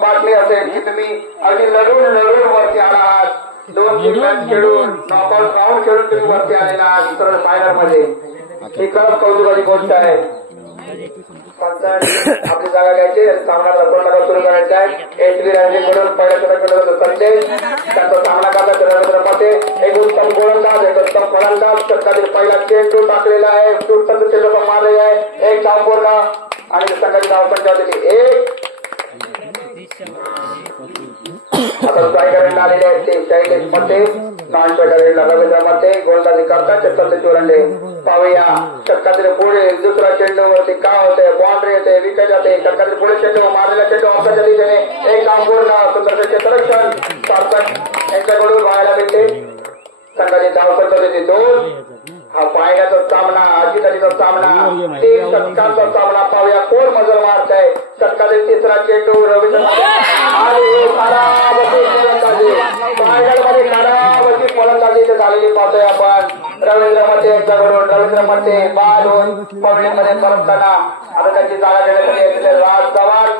वाटले असेल की तुम्ही अगदी लढून वरती आलात. 2 मॅच खेळून नॉकआउट राऊंड खेळून तुम्ही वरती आलेला आहात सरळ फायनल मध्ये. ही खरंच कौतुकाची गोष्ट आहे. आपली जागा घ्यायची सामना रखवण्याला सुरू करायचा आहे. एचबी रणजीकडून पहिल्या षटकात संदेश त्यांचा सामना करतात रवींद्रमध्ये. एक उत्तम गोलंदाज एक उत्तम फलंदाज षटकातील पहिला चेंडू टाकलेला आहे. सुटंत चेंडू मारलेला आहे. एक धाव पूर्ण आणि संघाची धावसंख्या होती 1. आता स्ट्रायकरला आलेले आहेत ते शैलेश मध्ये नॉन स्ट्रायकरला रवींद्रमध्ये गोलंदाजी करतात चंद्र चोरंडे. पाहूया षटकातील पुढे दुसरा चेंडूवरती काय होते. बाउंड्री येते विकेट जाते. षटकातील पुढे चेंडू मारलेला चेंडू ऑफच्या दिशेने एक धाव पूर्ण सुंदर क्षेत्ररक्षण सार्थक यांच्याकडून व्हायला मिळते. संघाची धावसंख्या होती 2. हा पायऱ्याचा सामना अजिताजीचा सामना 3 षटकांचा सामना. पाहूया कोण मजल मारत आहे. षटकातील तिसरा चेंडू रवींद्र फायनलमध्ये खराबशी फलंदाजी झालेली पाहतोय आपण. रवींद्रमध्ये यांच्याकडून रवींद्रमध्ये बालून पब्लिकमध्ये परतताना आता त्यांची जागा घेण्यासाठी राज चव्हाण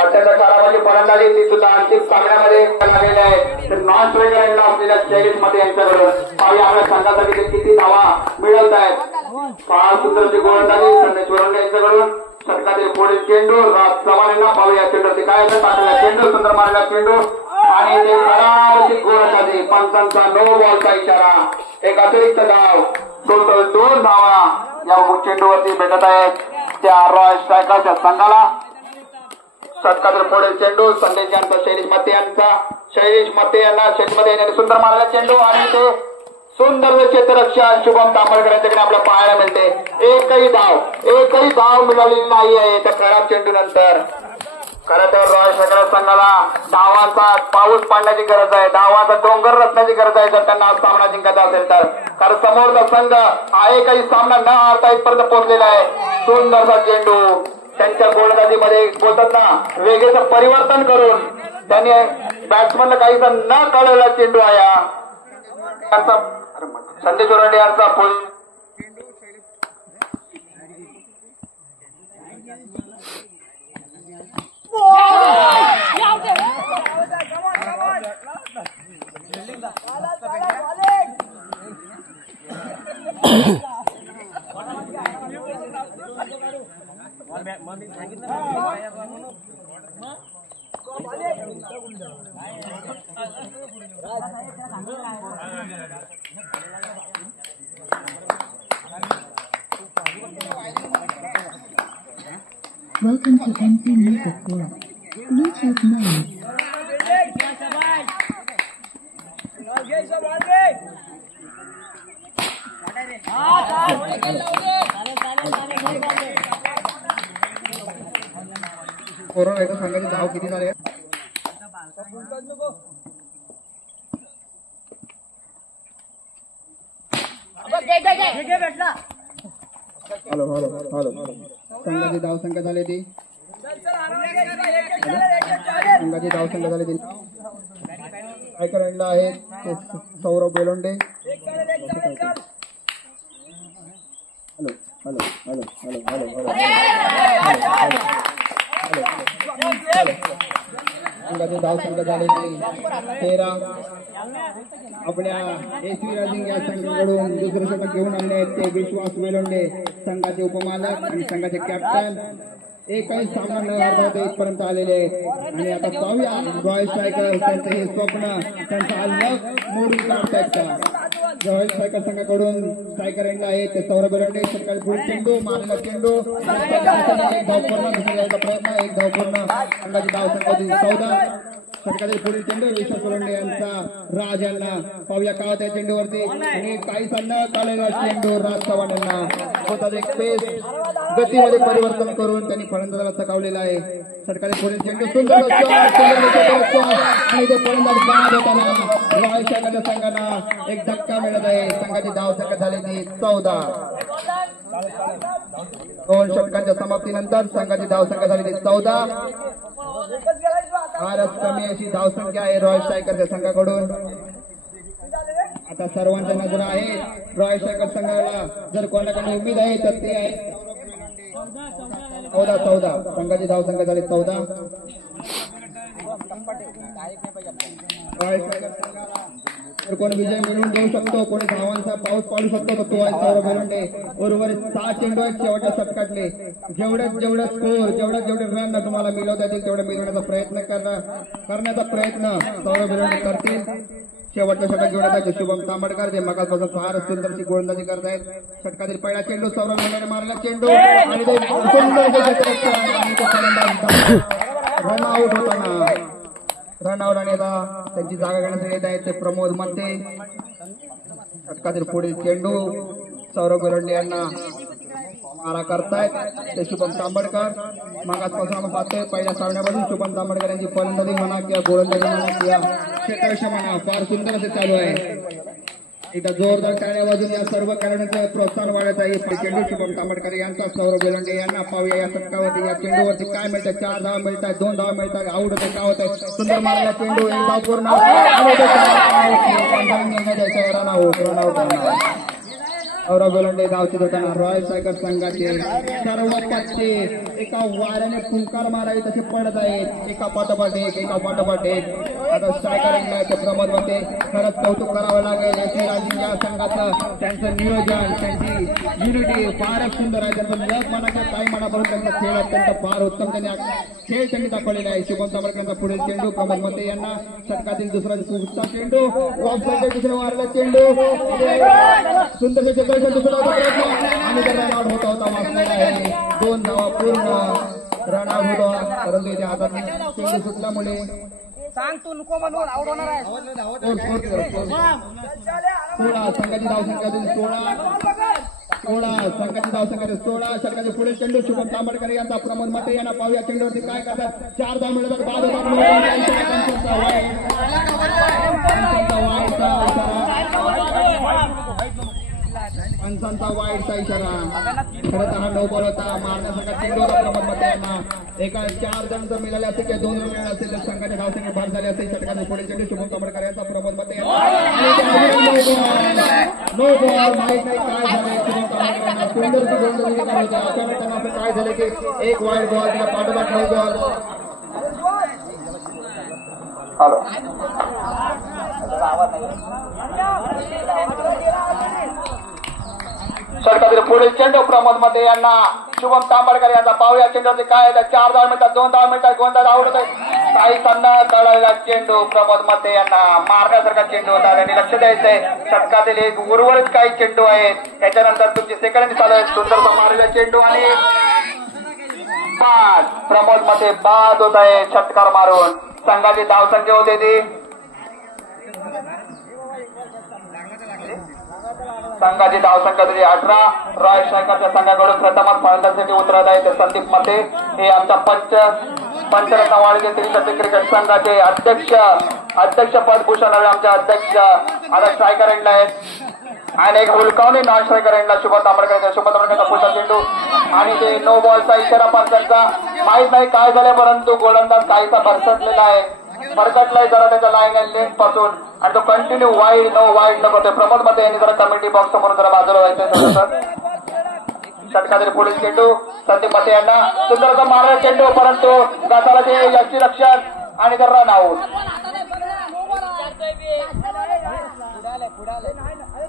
अत्यंत खराबाची फलंदाजी ती सुद्धा अंतिम सामन्यामध्ये लागलेल्या आहेत. नॉन स्ट्रायकरला असलेल्या शैलेश मध्ये यांच्याकडून पाहूया आपल्या संघासाठी किती धावा मिळवत आहेत. फार सुंदरची गोलंदाजी संदेश वरुंडे यांच्याकडून षटकातील पुढील चेंडू राज चव्हाण यांना पाहूया चेंडूवरती काय टाकलेला चेंडू सुंदर मारलेला चेंडू आणि ते खराबची गोलंदाजी. पंचांचा नो बॉलचा इशारा. एक अतिरिक्त धाव टोटल 2 धावा या चेंडूवरती भेटत आहेत त्या रॉयल स्ट्रायकरच्या संघाला. षटकातील पुढील चेंडू संदेश यांचा शैलेश मते यांना शेतमध्ये सुंदर मारलेला चेंडू आणि ते सुंदर क्षेत्ररक्षण शुभम तांबळकर यांच्याकडे आपल्या पाहायला मिळते. एकही धाव मिळालेली नाही आहे त्या खराब चेंडू नंतर. खरं तर रॉयल स्ट्रायकर संघाला धावांचा पाऊस पाडण्याची गरज आहे. धावांचा डोंगर रचण्याची गरज आहे जर त्यांना सामना जिंकायचा असेल तर. कारण समोरचा संघ हा एकही सामना न हारता इथपर्यंत पोहोचलेला आहे. सुंदरचा चेंडू त्यांच्या गोलंदाजीमध्ये बोलतात ना वेगेचं परिवर्तन करून त्यांनी बॅट्समनला काहीसा न कळलेला चेंडू आहे. संदेश वरुंडे यांचा फुल Welcome to MC Music World. Bluetooth mode. Corona एकदा सांगायचे धाव किती झाले. हॅलो संघाची धावसंख्या झाली ती स्ट्रायकरला आहे ते सौरभ बेलोंडे. संघाची धावसंख्या झाली ती 13. आपल्या एसवी राजिंग या संघाकडून दुसरे षटक घेऊन आणले आहेत ते विश्वास बेलोंडे संघाचे उपमालक आणि संघाचे कॅप्टन. एकही सामना न हारता होते इथपर्यंत आलेले आहेत. आणि आता पाहूया रॉयल स्ट्रायकर त्यांचं हे स्वप्न त्यांचा अलग मोडून काढतायत का. रॉयल स्ट्रायकर संघाकडून स्ट्रायकर एंडला आहे ते सौरभ बेलोंडे. षटकातील पुढे चेंडू मारलेला चेंडू एक धाव पूर्ण दुसऱ्या प्रयत्न एक धाव पूर्ण. संघाची धावसंख्या 14. षटकातील पुढील चेंडू विश्वास बेलोंडे यांचा राज यांना पाहूया का त्या चेंडूवरती आणि काहीसा न काढलेला चेंडू राज चव्हाण यांना स्वतःचा एक पेस गतीमध्ये परिवर्तन करून त्यांनी फलंदाजाला चकावलेला आहे. षटकातील पुढील चेंडू सुंदर आणि ते फलंदाज बाद होताना रॉयल स्ट्रायकरच्या संघांना एक धक्का मिळत आहे. संघाची धावसंख्या झालेली 14. 2 षटकांच्या समाप्तीनंतर संघाची धावसंख्या झालेली 14. फारच कमी अशी धावसंख्या आहे रॉयल स्ट्रायकरच्या संघाकडून. आता सर्वांच्या नजर आहे रॉयल स्ट्रायकर संघाला जर कोणाकडे उमेद आहे तर ते आहे 14. संघाची धावसंख्या झाली 14. तर कोण विजय मिळवून देऊ शकतो, कोणी धावांचा पाऊस पाडू शकतो तर तो आहे सौरभ बेलुंडे. उर्वरित 6 चेंडू आहेत शेवटच्या षटकातले. जेवढे स्कोर जेवढे रन तुम्हाला मिळवता येतील तेवढे मिळवण्याचा करण्याचा प्रयत्न सौरभ बेलुंडे करतील. शेवटचं षटक घेऊन येतात शुभम तांबडकर, जे मगापासून फार सुंदरची गोलंदाजी करतायत. षटकातील पहिला चेंडू सौरभ बेलुंडे मारला चेंडू आणि ते रन आउट होताना रन आउट आणि आता त्यांची जागा घेण्यासाठी येत आहेत ते प्रमोद मध्ये. षटकातील पुढील चेंडू सौरभ बेलुंडे यांना मारा करतायत ते शुभम तांबडकर. मागासपासून आपण पाहतोय पहिल्या सामन्यापासून शुभम तांबडकर यांची फलंदाजी म्हणा किंवा गोलंदाजी म्हणा किंवा क्षेत्ररक्षण म्हणा फार सुंदर असे चालू आहे. इथं जोरदार टाळ्या वाजून या सर्व खेळाडूंचं प्रोत्साहन वाढत आहे. चेंडू शुभम तांबडकर यांचा सौरभ बेलुंडे यांना पाहूया या षटकावरती. या चेंडूवरती काय मिळतं, 4 धावा मिळतात, 2 धावा मिळतात, आऊट होते का होत आहे. सुंदर मारला चेंडू, 1 धाव पूर्ण run out. Saurabh बेलुंडे धावचे धरताना royal Saykar संघाचे सर्व पत्ते एका वाऱ्याने फुंकार मारावे तसे पडत आहेत, एका पाठोपाठ एक. आता सायकर इंग्लंडचे प्रमोद मध्ये खरंच कौतुक करावं लागेल. या संघाचं त्यांचं नियोजन, त्यांची युनिटी फारच सुंदर आहे. त्यांचं लग मनाच्या काही मनापर्यंत त्यांचा खेळ अत्यंत फार उत्तम त्यांनी दाखवलेला आहे. शुभम तांबडकरांचा पुढील चेंडू प्रमोद मध्ये यांना षटकातील दुसरा चेंडू दुसरे मारला चेंडू सुंदर आणि रन आउट होता वाचलेला आहे. 2 धावा पूर्ण रन आउट होता, परंतु त्याच्या हातात चेंडू सुटल्यामुळे सांग तू नको म्हणून आउट होणार आहे. 16 संघाची धावसंख्यातील 16 षटकाचे पुढे चेंडू शुभम तांबडकर यांचा प्रमोद मते यांना पाहूया चेंडूवरती काय करतात. 4 धाव मिळतात, बाद पंचांचा वाईटचा इशारा. खरं तर हा नो बॉल होता, मारण्यासारखा चेंडू होता प्रमोद मते यांना. एका 4 जण जर मिळाले असते किंवा 2 रन मिळाले असेल तर संघाच्या धावसंख्या बाद झाली असते. षटकाचे पुढे चेंडू शुभम तांबडकर यांचा प्रमोद मते नो बॉल. माहीत नाही काय झाले, शुभम तांबडकर सुंदरची गोलंदाजी करत होते. अचानक त्यांना असं काय झालं की एक वाईट बॉल त्या पाठोपाठ नो बॉल. षटकातील पुढील चेंडू प्रमोद मध्ये यांना शुभम तांबडकर यांचा पाहूया चेंडूवरती काय 4 धाव मिळतात, 2 धाव मिळतात, गोलंदाज आउट होत आहे. काही संघ कळलेला चेंडू प्रमोद मध्ये यांना मारण्यासारखा चेंडू होता, त्यांनी लक्ष द्यायचंय. षटकातील एक उर्वरित काही चेंडू आहेत, त्याच्यानंतर तुमची सेकंड चालू आहे. सुंदर मारलेला चेंडू आणि प्रमोद मध्ये बाद होत आहे षटकार मारून. संघाची धावसंख्या होते ती संघाची धावसंख्या तरी 18. रॉयल स्ट्रायकरच्या संघाकडून प्रथमच फलंदाजीसाठी उतरत आहे ते संदीप मते. हे आमच्या पंचरत्न वाळगे क्रिकेट संघाचे अध्यक्ष पदभूषण आमचे अध्यक्ष आता स्ट्रायकर एंडला आहेत आणि एक हुलकावणी नॉन स्ट्रायकर एंडला शुभम तांबडकरचा पुढचा चेंडू आणि ते नो बॉलचा इशारा पंचांचा. माहित नाही काय झालं, परंतु गोलंदाज काहीसा भरकटलाय जरा त्याच्या लाईन अँड लेन्थ पासून आणि तो कंटिन्यू नो वाईड नको. प्रमोद मध्ये यांनी जरा कमिटी बॉक्स समोर जरा बाजूला व्हायचं. षटकातील पुढील चेंडू संदीप मते यांना सुंदर मारला चेंडू, परंतु गाठाला ते याची रक्षण आणि जर रन आऊट.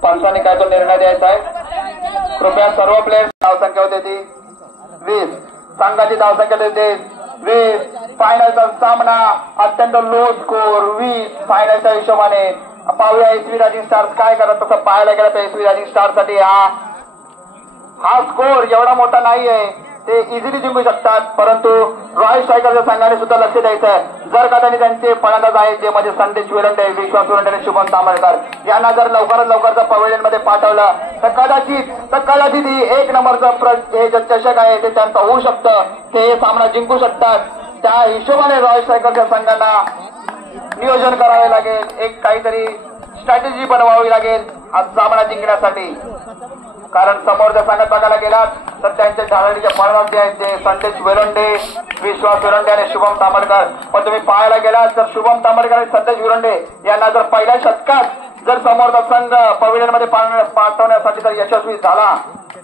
पंचांनी काय तो निर्णय द्यायचा आहे. कृपया सर्व प्लेयर्स धावसंख्या होते ती 20. संघाची धावसंख्या होते 20. फायनलचा सामना अत्यंत लो स्कोर 20 फायनलच्या हिशोबाने. पाहूया एसवी रायझिंग स्टार्स काय करत. तसं पाहायला गेलं तर एसवी रायझिंग स्टार साठी हा स्कोर एवढा मोठा नाहीये, ते इझिली जिंकू शकतात, परंतु रॉयल स्ट्रायकरच्या संघाने सुद्धा लक्ष द्यायचं आहे. जर का त्यांचे फलंदाज आहेत जे म्हणजे संदेश विलंडे, विश्वास विलंडे आणि शुभम तांबडकर यांना जर लवकरात लवकर पवेलियन मध्ये पाठवलं तर कदाचित ही 1 नंबरचं हे जे चषक आहे ते त्यांचं होऊ शकतं, ते हे सामना जिंकू शकतात. त्या हिशोबाने रॉयल स्ट्रायकरच्या संघांना नियोजन करावे लागेल, एक काहीतरी स्ट्रॅटेजी बनवावी लागेल हा सामना जिंकण्यासाठी. कारण समोरच्या संघात बघायला गेलात तर त्यांचे धावणीचे फलंदाज जे आहेत ते संदेश विलंडे, विश्वास विलंडे आणि शुभम तांबडकर. पण तुम्ही पाहायला गेलात तर शुभम तांबडकर आणि संदेश विलंडे यांना जर पहिल्या षटकात जर समोरचा संघ पवेलियन मध्ये पाठवण्यासाठी जर यशस्वी झाला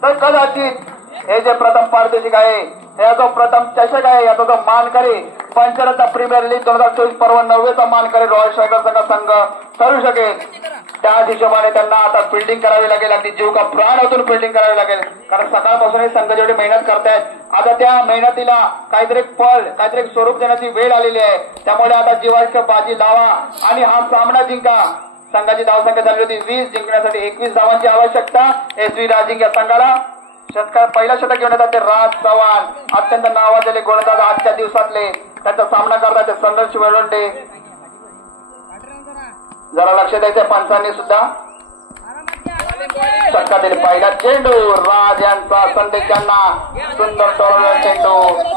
तर कदाचित हे जे प्रथम पारितोषिक आहे या जो प्रथम चषक आहे याचा जो मानकरी पंचरत्न प्रीमियर लीग 2024 पर्व 9चा मानकरी रॉयल स्ट्रायकर संघ ठरू शकेल. त्याच हिशोबाने त्यांना आता फिल्डिंग करावी लागेल. अगदी जीव का प्राण ओतून फिल्डिंग करावी लागेल. कारण सकाळपासून संघ जेवढी मेहनत करतायत आता त्या मेहनतीला काहीतरी फळ काहीतरी स्वरूप देण्याची वेळ आलेली आहे. त्यामुळे आता जीवाची बाजी लावा आणि हा सामना जिंका. संघाची धावसंख्या झाली होती 20. जिंकण्यासाठी 21 धावांची आवश्यकता. SV रायझिंग या संघाला पहिला षटक घेऊन येतात ते राज चव्हाण. अत्यंत नावाजलेले गोलंदाज आजच्या दिवसातले. त्यांचा सामना करतात ते संघर्ष वेळवंडे. जरा लक्ष द्यायचंय पंचांनी सुद्धा. षटकातील पहिला चेंडू राज यांचा संदेश यांना सुंदर टोळलेला चेंडू.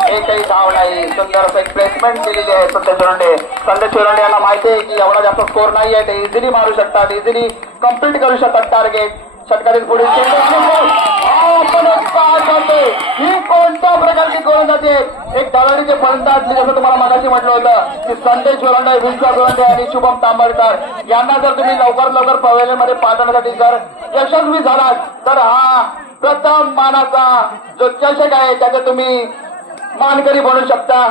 एकही धाव नाही. सुंदर असं एक प्लेसमेंट दिलेली आहे संदेश वेळवंडे. संदेश वेळवंडे यांना माहिती आहे की एवढा जास्त स्कोर नाही आहे. ते इझिली मारू शकतात. इझिली कम्प्लीट करू शकतात टार्गेट. षटकातील पुढील चेंडू ही कोणत्या प्रकारची गोलंदाजी आहे. एक दलालीचे फलंदाज जसं तुम्हाला मगाशी म्हटलं होतं की संदेश वेळवंडे विश्वास वेळवंडे आणि शुभम तांबळकर यांना जर तुम्ही लवकर पवेलियनमध्ये पाठवण्यासाठी जर यशस्वी झालात तर हा प्रथम मानाचा जो चषक आहे त्याचे तुम्ही मानकरी बनू शकता.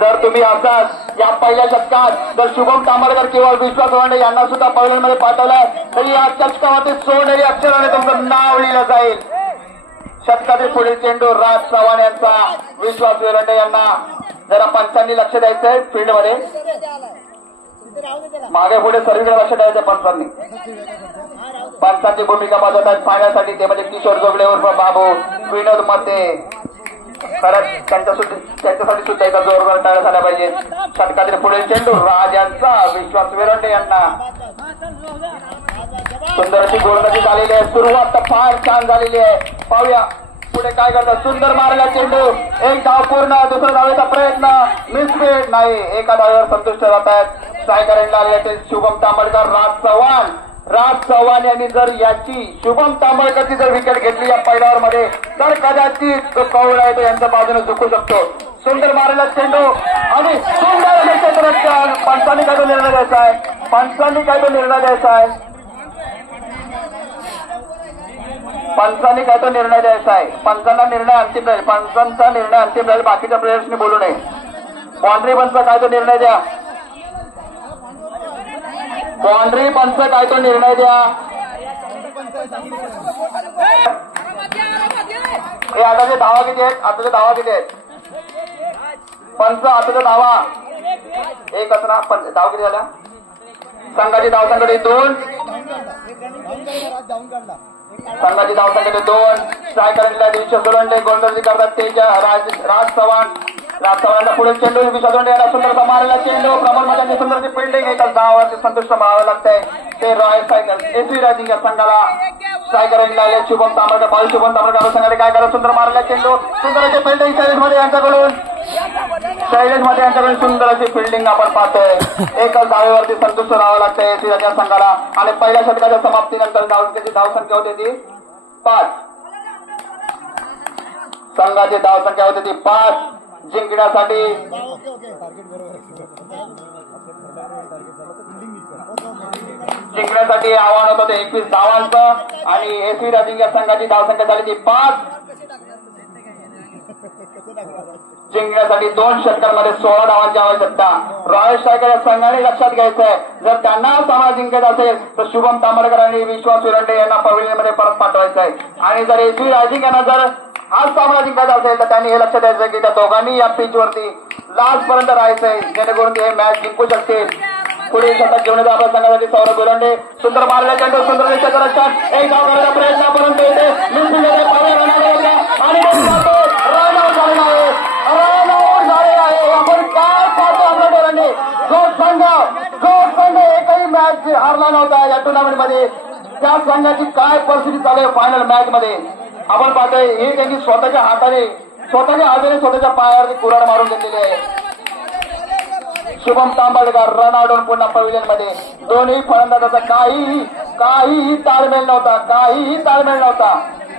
जर तुम्ही असाच या पहिल्या षटकात जर शुभम तांबळकर किंवा विश्वास वेळवंडे यांना सुद्धा पवेलियनमध्ये पाठवलं तरी या चषकावरती सोनेरी अक्षराने तुमचं नाव लिहिलं जाईल. षटकातील पुढील चेंडू राज चव्हाण यांचा विश्वास वेळवंडे यांना जरा पंचांनी लक्ष द्यायचंय. फील्डमध्ये मागे पुढे सर्वीकडे लक्ष द्यायचंय पंचांनी. पंचांची भूमिका बजावत आहेत पाहण्यासाठी ते म्हणजे किशोर जोगले उर्फ बाबू, विनोद मते. खरंच त्यांच्यासाठी सुद्धा एका जोरदार टाळ्या झाल्या पाहिजे. षटकातील पुढील चेंडू राज यांचा विश्वास वेळवंडे यांना. सुंदर अशी गोलंदाजी झालेली आहे. सुरुवात फार छान झालेली आहे. पाहूया पुढे काय करतात. सुंदर मारला चेंडू. एक धाव पूर्ण. दुसरा धावेचा प्रयत्न मिसफिट नाही. एका धावेवर संतुष्ट राहत आहेत. स्ट्रायकर आले शुभम तांबळकर. राज चव्हाण यांनी जर याची शुभम तांबळकरची जर विकेट घेतली या पहिल्या ओव्हरमध्ये तर कदाचित जो कौल आहे तो यांच्या बाजूने झुकू शकतो. सुंदर मारलेला चेंडू आणि सुंदर क्षेत्ररक्षण. पंचांनी काय तो निर्णय द्यायचा आहे. पंचांनी काय तो निर्णय द्यायचा आहे. पंचांना निर्णय अंतिम राहील. पंचांचा निर्णय अंतिम राहील. बाकीच्या प्लेयर्सनी बोलू नये. बाउंड्री पंच काय तो निर्णय द्या. बाउंड्री पंच काय तो निर्णय द्या. आताचे धावा किती आहेत. पंच आताच्या धावा एक असणार. धावा किती झाल्या. संघाची धावसंख्या 2. संघाची धावसंख्या 2. स्ट्रायकर दिवशी सोलंडे गोलंदाजी करतात राज चव्हाणला पुढील चेंडू विश्वास वेळवंडे यांना सुंदर मारलेला चेंडू. प्रमोद मतांची सुंदरची फिल्डिंग. एका धावावरती संतुष्ट मारावं लागतंय ते रॉयल स्ट्रायकर SV रायझिंग या संघाला. स्ट्रायकर शुभम तांबळकर. शुभम तांबळकर संघाने काय करत. सुंदर मारलेला चेंडू. सुंदर अशी फिल्डिंग शैलेशमध्ये यांच्याकडून सुंदर अशी फिल्डिंग आपण पाहतोय. एकच धावेवरती संतुष्ट राहावं लागतंय SV रायझिंग संघाला. आणि पहिल्या षटकाच्या समाप्तीनंतर धावसंख्या होती ती 5. संघाची धावसंख्या होती ती 5. जिंकण्यासाठी आव्हान होतं ते 21 धावांचं आणि SV रायझिंग या संघाची धावसंख्या झाली ती 5. जिंकण्यासाठी 2 षटकांमध्ये 16 धावांची आवश्यकता. रॉयल स्ट्रायकर या संघाने लक्षात घ्यायचंय. जर त्यांना सामना जिंकायचा असेल तर शुभम तांबळकर आणि विश्वास वेळवंडे यांना पवेलियनमध्ये परत पाठवायचंय. आणि जर SV रायझिंग यांना जर आज सामना जिंकायचा असेल तर त्यांनी हे लक्ष द्यायचं की त्या दोघांनी या पिचवरती लास्ट पर्यंत राहायचंय जेणेकरून ते मॅच जिंकू शकतील. पुढील षटक घेऊन येतो आपल्या संघासाठी सौरभ वेळवंडे. सुंदर मारलेला चेंडू. सुंदर क्षेत्ररक्षण. एक धाव करण्याचा प्रयत्न परंतु येते आणि रन आउट झालेला आहे. आपण काय पाहतो आपल्या डोळ्यांनी. जो संघ एकही मॅच हारला नव्हता या टुर्नामेंटमध्ये त्या संघाची काय परिस्थिती चालू आहे फायनल मॅच मध्ये आपण पाहतोय. हे त्यांनी स्वतःच्या हाताने स्वतःच्या पायावरती कुऱ्हाड मारून घेतलेली आहे. शुभम तांबळकर रन आउट होऊन पुन्हा पवेलियनमध्ये. दोन्ही फलंदाजाचा काहीही ताळमेळ नव्हता.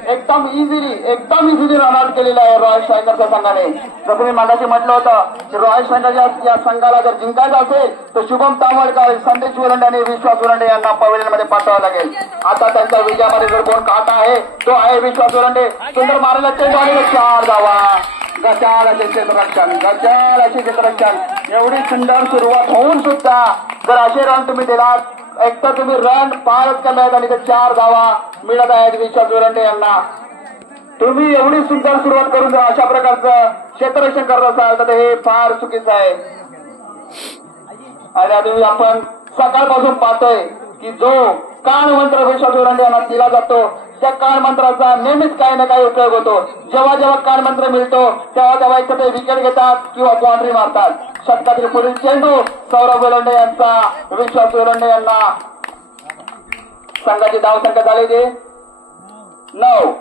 एकदम इझिली रन आउट केलेला आहे रॉयल स्ट्रायकरच्या संघाने. जसं मी मागाशी म्हटलं होतं की रॉयल स्ट्रायकर या संघाला जर जिंकायचं असेल तर शुभम तांबडकर, संदेश विरंडे आणि विश्वास विरंडे यांना पवेलियनमध्ये पाठवावं लागेल. आता त्यांच्या विजयामध्ये जर कोण काटा आहे तो आहे विश्वास विरंडे. सुंदर मारलेला चेंडू आणि 4 धावा. गचाळ असे क्षेत्ररक्षण. एवढी सुंदर सुरुवात होऊन सुद्धा जर असे रन तुम्ही दिलात, एक तर तुम्ही रन पारच केले आहेत आणि ते 4 धावा मिळत आहेत विश्वास विरंडे यांना. तुम्ही एवढी सुंदर सुरुवात करून जर अशा प्रकारचं क्षेत्ररक्षण करत असाल तर हे फार चुकीचं आहे. आणि आधी आपण सकाळपासून पाहतोय की जो कान मंत्र विश्वास विरंडे यांना दिला जातो त्या कान मंत्राचा नेहमीच काही ना काही उपयोग होतो. जेव्हा कान मंत्र मिळतो तेव्हा एक ते विकेट घेतात किंवा बाउंड्री मारतात. षटकातील पुढील चेंडू सौरभ वेलंडे यांचा विश्वास वेलंडे यांना. संघाची धावसंख्या झाली 9.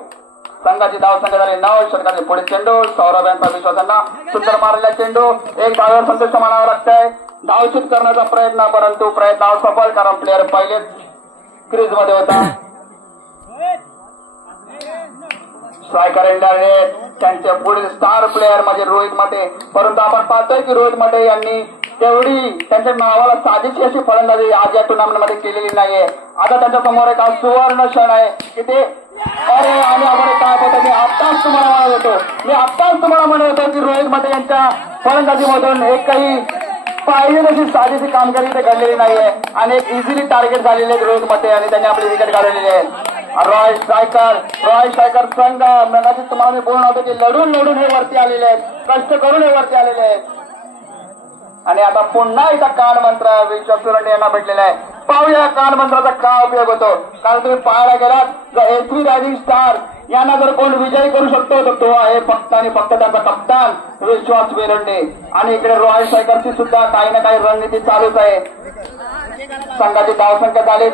संघाची धावसंख्या झाली 9. षटकातील पुढील चेंडू सौरभ यांचा विश्वास यांना. सुंदर मारलेला चेंडू एक धावेवर संतुष्ट मानावा लागतंय. धावशूट करण्याचा प्रयत्न, परंतु प्रयत्न असफल कारण प्लेअर पहिलेच क्रीज मध्ये होता. स्ट्रायकर इंडिया त्यांचे पुढील स्टार प्लेअर म्हणजे रोहित मते. परंतु आपण पाहतोय की रोहित मते यांनी तेवढी त्यांच्या नावाला साजेशी अशी फलंदाजी आज या टुर्नामेंटमध्ये केलेली नाहीये. आता त्यांच्या समोर एक सुवर्ण क्षण आहे की ते अरे आणि आपण काय होतं मी आत्ताच तुम्हाला म्हणत होतो की रोहित मते यांच्या फलंदाजीमधून एकही पाहिजे तशी साजेशी कामगिरी ते घडलेली नाहीये आणि एक इझिली टार्गेट झालेले रोहित मते आणि त्यांनी आपली विकेट काढलेली आहे. रॉयल स्ट्रायकर संघ मगाशी तुम्हाला मी बोलणं होतं की लढून हे वरती आलेले आहेत, कष्ट करून हे वरती आलेले आहेत. आणि आता पुन्हा एकदा कान मंत्र विश्वास विरंडे यांना भेटलेला आहे. पाहूया कान मंत्राचा काय उपयोग होतो. कारण तुम्ही पाहायला गेलात जर SV रायझिंग स्टार यांना जर कोण विजयी करू शकतो तर तो आहे फक्त आणि फक्त त्यांचा कप्तान विश्वास विरंडे. आणि इकडे रॉयल स्ट्रायकरची सुद्धा काही ना काही रणनीती चालूच आहे. संघाची धावसंख्या झाली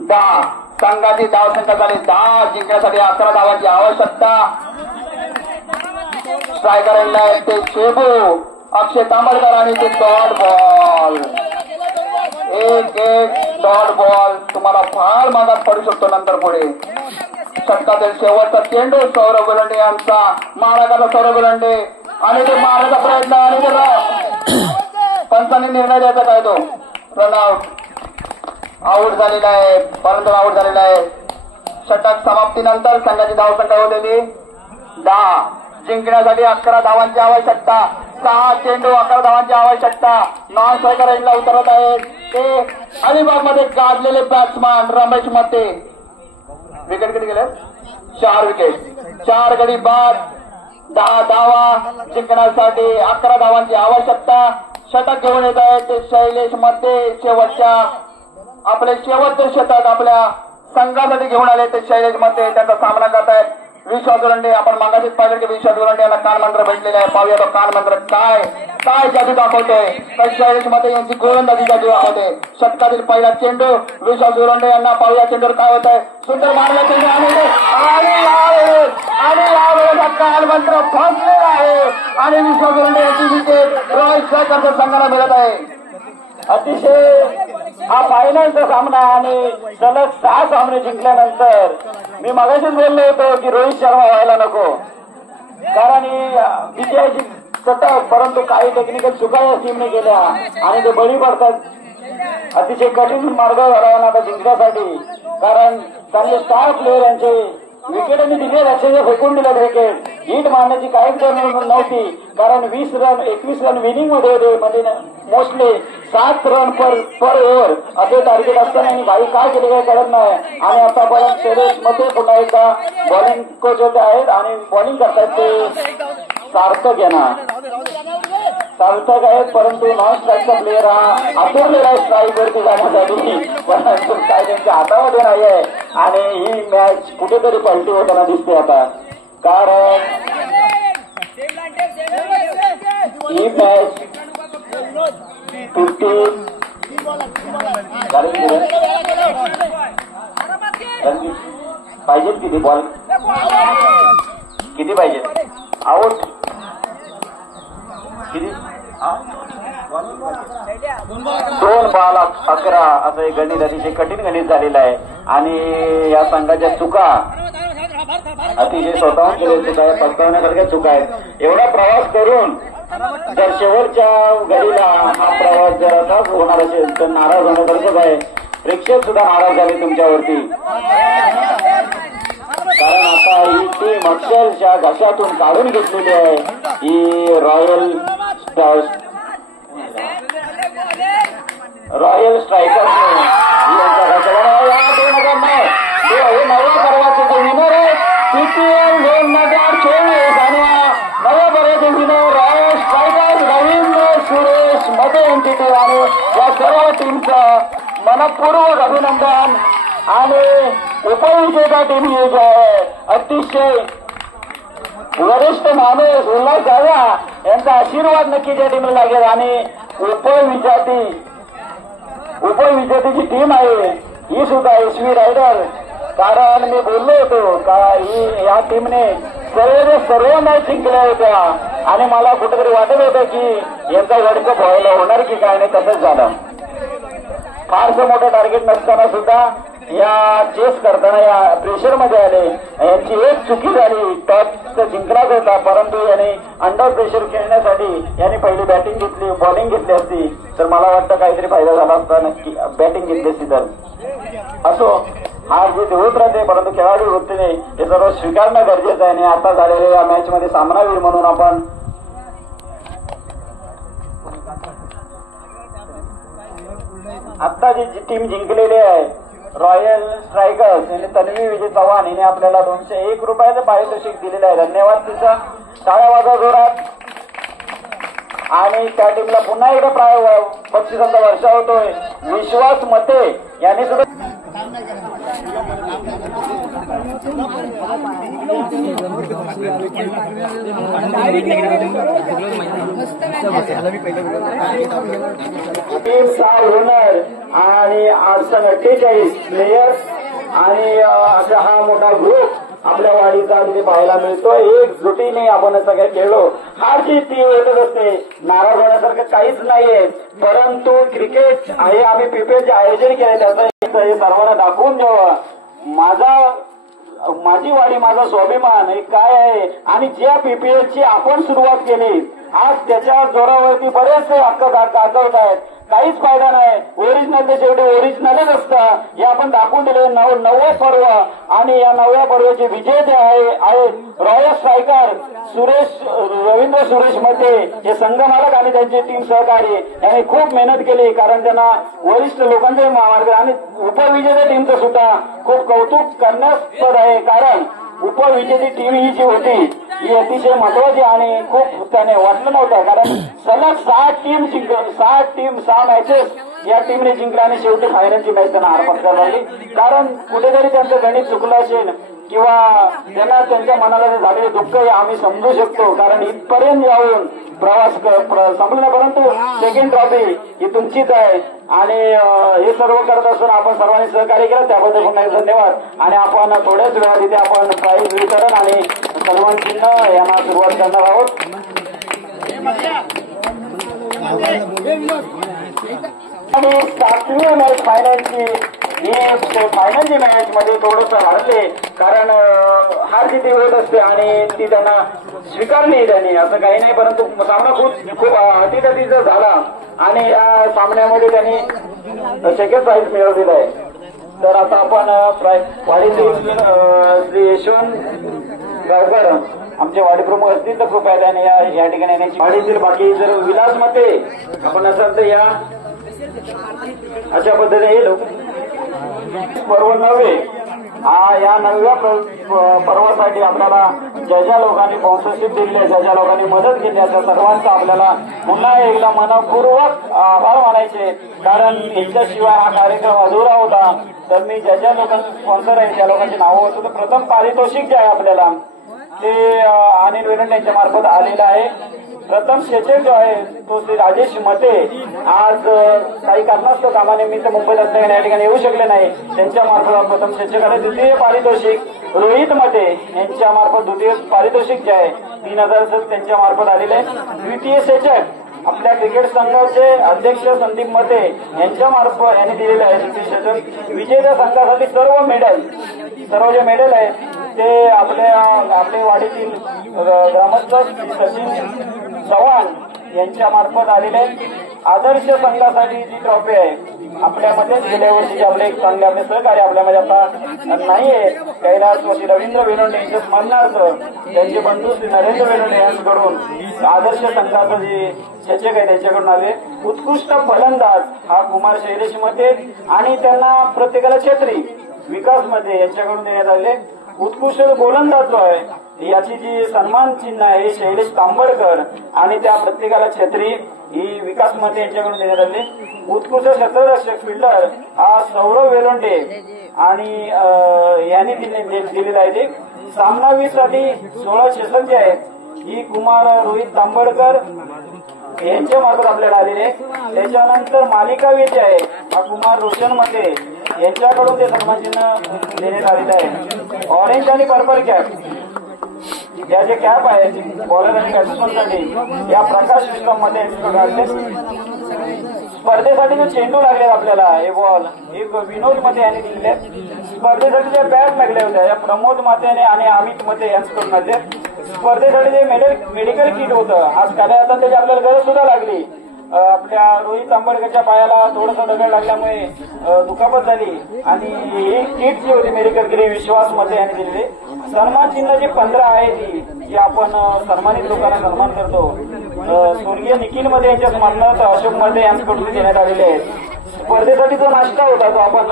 10. संघाची धावसंख्या झाली 10. जिंकण्यासाठी 11 धावांची आवश्यकता. स्ट्रायकर यांना ते शेबू अक्षय तांबडकर आणि ते डॉट बॉल. एक डॉट बॉल तुम्हाला फार मागात पडू शकतो नंतर पुढे. षटकातील शेवटचा चेंडू सौरभ वेलंडे यांचा. मारायचा सौरभ वेलंडे आणि ते मारण्याचा प्रयत्न आणि ते पंचांनी निर्णय द्यायचा काय तो रनआउट. आऊट झालेला आहे, परंतु आऊट झालेला आहे. षटक समाप्तीनंतर संघाची धावसंख्या होतेली 10. जिंकण्यासाठी 11 धावांची आवश्यकता. 6 चेंडू 11 धावांची आवश्यकता. नॉन स्ट्रायकर एंडला उतरत आहेत ते अलिबागमध्ये गाजलेले बॅट्समॅन रमेश मते. विकेट किती गेले? 4 विकेट. 4 गडी बाद. 10 धावा. जिंकण्यासाठी 11 धावांची आवश्यकता. षटक घेऊन येत आहेत ते शैलेश मते. आपले शेवटचे षटक आपल्या संघासाठी घेऊन आले ते शैलेश मते. त्यांचा सामना करत आहेत विश्वास विरंडे. आपण मागाशीच पाहिलं की विश्वास विरंडे यांना कान मंत्र भेटलेले आहे. पाहूया तो कान मंत्र काय जादू दाखवतोय. शैलेश मते यांची गोलंदाजी जादू दाखवते. षटकातील पहिला चेंडू विश्वास विरंडे यांना. पाहूया चेंडूवर काय होत आहे. सुंदर मारला चेंडू आणि यावेळेस कान मंत्र फसलेला आहे आणि विश्वास विरंडे यांची विकेट रॉयल स्ट्रायकरच्या संघाला मिळत आहे. अतिशय हा फायनलचा सामना आणि सलग 6 सामने जिंकल्यानंतर मी मगाशीच बोललो होतो की रोहित शर्मा व्हायला नको कारण ही विजयाची सतत परंतु काही टेक्निकल चुका या टीमने केल्या आणि ते बळी पडतात. अतिशय कठीण मार्ग झाला आता जिंकण्यासाठी कारण चांगले स्टार प्लेअर यांचे विकेटने दिले अक्षरशः फेकून दिलं विकेट. हिट मारण्याची काहीच गरज नव्हती कारण 20 रन 21 रन विनिंग मध्ये होते. म्हणजे मोस्टली 7 रन पर ओव्हर असे टार्गेट असताना भाई काय केले काही कळत नाही. आणि आतापर्यंत शैलेश मते पुन्हा एकदा बॉलिंग कोच होते आहेत आणि बॉलिंग करतायत ते सार्थक आहेत. परंतु नॉन स्ट्राईकचा प्लेअर हा आतुरलेला आहे स्ट्राईकवरती जाण्यासाठी परंतु काय त्यांच्या हातामध्ये नाही आहे. आणि ही मॅच कुठेतरी पलटी होताना दिसते आता कारण ही मॅच 50 पाहिजे. किती बॉल किती पाहिजे आउट किती 2 बॉल 11 असं एक गणित अतिशय कठीण गणित झालेलं आहे आणि या संघाच्या चुका अतिशय स्वतःहून केलेल्या चुका आहे, पचवण्यासारख्या चुका आहेत. एवढा प्रवास करून जर शेवटच्या घडीला हा प्रवास जर असाच होणार असेल तर नाराज होण्यासारखंच आहे. प्रेक्षक सुद्धा नाराज झाले तुमच्यावरती, कारण आता ही टीम अक्षरशः घशातून काढून घेतलेली आहे. ही रॉयल स्ट्रायकर्सने यांच्या घशावर हे नव्या पर्वाचे विनर आहे CPL 2024 आणि नव्या पर्वाचे winner royal strikers Ravindra Suresh Mate यांची टीम आणि या सर्व टीमचं मनपूर्वक अभिनंदन. आणि उपविजेता टीम ही जो आहे अतिशय वरिष्ठ माणूस उल्हास दादा यांचा आशीर्वाद नक्की त्या टीमला लागेल आणि उपविजेतीची टीम आहे ही सुद्धा SV रायडर. कारण मी बोललो होतो का या टीमने सर्व मॅच जिंकल्या होत्या आणि मला कुठेतरी वाटत होतं की यांचा वर्ल्ड कप व्हायला होणार की काय, नाही तसंच झालं. फारसं मोठं टार्गेट नसताना सुद्धा या चेस करताना या प्रेशरमध्ये आले. यांची एक चुकी झाली, टॉस जिंकलाच होता परंतु यांनी अंडर प्रेशर खेळण्यासाठी यांनी पहिली बॅटिंग घेतली, बॉलिंग घेतली असती तर मला वाटतं काहीतरी फायदा झाला असता. नक्की बॅटिंग घेतली असती तर असो, हार जीत होत राहते परंतु खेळाडू वृत्तीने हे सर्व स्वीकारणं गरजेचं आहे. आणि आता झालेल्या या मॅचमध्ये सामनावीर म्हणून आपण आता जी टीम जिंकलेली आहे रॉयल स्ट्रायकर्स यांनी तन्वी विजय चव्हाण हिने आपल्याला 201 रुपयाचं पारितोषिक दिलेलं आहे. धन्यवाद तिचा, टाळ्या वाजवा जोरात. आणि त्या टीमला पुन्हा एकदा बक्षिसांचा वर्षा होतोय. विश्वास मते यांनी सुद्धा टीमचा ओनर आणि 48 प्लेयर्स आणि असा हा मोठा ग्रुप आपल्या वाडीचा तिथे पाहायला मिळतो. एकजुटीने आपण सगळे खेळलो. हार जीत ती येतच असते, नाराज होण्यासारखं काहीच नाहीये. परंतु क्रिकेट आहे आम्ही PPL चे आयोजन केले त्याचं हे सर्वांना दाखवून द्यावं. माझी वाडी माझा स्वाभिमान हे काय आहे आणि ज्या PPL ची आपण सुरुवात केली आज त्याच्या जोरावरती बरेचसे हक्क गाजवत आहेत. काहीच फायदा नाही. ओरिजिनल ते शेवटी ओरिजिनलच असतं हे आपण दाखवून दिले. नवं पर्व आणि या नव्या पर्वाचे विजेते आहेत रॉयल स्ट्रायकर रवींद्र सुरेश मते हे संघमालक आणि त्यांची टीम सहकारी यांनी खूप मेहनत केली कारण त्यांना वरिष्ठ लोकांचे मार्ग आणि उपविजेते टीमचं सुद्धा खूप कौतुक करण्यास्पद आहे. कारण उपविजेती टीम ही जी होती ही अतिशय महत्वाची आणि खूप त्याने वाटलं नव्हतं. कारण सलग 6 मॅचेस या टीमने जिंकल्या आणि शेवटी फायनलची मॅच त्यांना हार पत्करावी लागली. कारण कुठेतरी त्यांचं गणित चुकलं असेल किंवा त्यांना त्यांच्या मनाला जे झालेले दुःख हे आम्ही समजू शकतो. कारण इथपर्यंत येऊन प्रवास संपला परंतु सेकंड ट्रॉफी ही तुमचीच आहे आणि हे सर्व करत असून आपण सर्वांनी सहकार्य केलं त्याबद्दल पुन्हा एक धन्यवाद. आणि आपण थोड्याच वेळात इथे आपण प्राईज वितरण आणि सन्मान चिन्ह यांना सुरुवात करणार आहोत. आणि 7वी मॅच फायनलची मॅच मध्ये थोडंसं हारले कारण हार जिथे होत असते आणि ती त्यांना स्वीकारली त्यांनी असं काही नाही. परंतु सामना खूप अतिगतीचा झाला आणि या सामन्यामध्ये त्यांनी सेकंड प्राइज मिळवलेला आहे. तर आता आपण वाडीतील श्री यशवंत गावकर आमचे वाडी प्रमुख असतील तर कृपया त्याने या ठिकाणी येण्याची. वाडीतील बाकी जर विलास मते आपण असाल तर या अशा पद्धतीने येईल. पर्व 9 या 9व्या पर्वासाठी आपल्याला ज्या लोकांनी स्पॉन्सरशिप दिली आहे ज्या लोकांनी मदत केली त्या सर्वांचा आपल्याला पुन्हा एकदा मनपूर्वक आभार मानायचे. कारण यांच्याशिवाय हा कार्यक्रम अधुरा होता. तर मी ज्या लोकांचे स्पॉन्सर आहे त्या लोकांची नावं होतं. तर प्रथम पारितोषिक जे आहे आपल्याला ते अनिल वेलंड यांच्या मार्फत आलेलं आहे. प्रथम शेचक जो आहे तो श्री राजेश मते आज काही कारणास्तव कामानिमित्त मुंबईत असल्याने या ठिकाणी येऊ शकले नाही. त्यांच्या मार्फत प्रथम शेचक आणि द्वितीय पारितोषिक रोहित मते यांच्या मार्फत द्वितीय पारितोषिक जे आहे 3000 त्यांच्या मार्फत आलेले आहे. द्वितीय शेचक आपल्या क्रिकेट संघाचे अध्यक्ष संदीप मते यांच्या मार्फत यांनी दिलेले आहे विशेष विजेत्या संघासाठी सर्व जे मेडल आहेत ते आपल्या वाडीतील ग्रामस्थ सचिन चव्हाण यांच्या मार्फत आलेले आदर्श संघासाठी जी ट्रॉफी आहे आपल्यामध्ये गेल्या वर्षी आपले एक चांगले आपले सहकार्य आपल्यामध्ये आता नाहीये कैलासवती रवींद्र वेलोंडे यांच्या स्मरणार्थ त्यांचे बंधू श्री नरेंद्र वेलोंडे यांच्याकडून आदर्श संघाचं जे शिक्षक आहे त्यांच्याकडून आले उत्कृष्ट फलंदाज हा कुमार शैलेश मते आणि त्यांना प्रत्येकाला छत्री विकास मते यांच्याकडून देण्यात आले उत्कृष्ट गोलंदाज जो आहे याची जी सन्मान चिन्ह आहे शैलेश तांबडकर आणि त्या प्रत्येकाला छत्री ही विकास मते यांच्याकडून देण्यात आली उत्कृष्ट क्षेत्ररक्षक फिल्डर हा सौरभ वेलोंडे आणि यांनी दिलेला आहे ते सामना 20 साठी 16 सेकंद जे आहे ही कुमार रोहित तांबडकर यांच्या मार्फत आपल्याला आलेले त्याच्यानंतर मालिका विजय आहे हा कुमार रोशन मते यांच्याकडून ते सन्मान चिन्ह देण्यात आलेलं आहे ऑरेंज आणि पर्पल कॅप या जे कॅप आहेत बॉलर आणि बॅट्समनसाठी या प्रकाश विक्रम मध्ये काढले स्पर्धेसाठी जे चेंडू लागले आपल्याला हे बॉल एक विनोद मते यांनी दिलेले स्पर्धेसाठी जे बॅट लागले होत्या या प्रमोद मतेने आणि अमित मते यांच्याकडून आले स्पर्धेसाठी जे मेडिकल किट होतं आज काल्या आता त्याची आपल्याला गरज सुद्धा लागली आपल्या रोहित तांबडकरच्या पायाला थोडंसं दगड लागल्यामुळे दुखापत झाली आणि ही किट जी होती मेडिकल किट विश्वास मध्ये यांनी दिलेली सन्मान चिन्ह जी 15 आहे ती जी आपण सन्मानित लोकांना सन्मान करतो स्वर्गीय निखिल मध्ये यांच्या स्मरणार्थ अशोक मध्ये यांच्याकडून देण्यात आलेले आहेत स्पर्धेसाठी जो नाश्ता होता तो आपण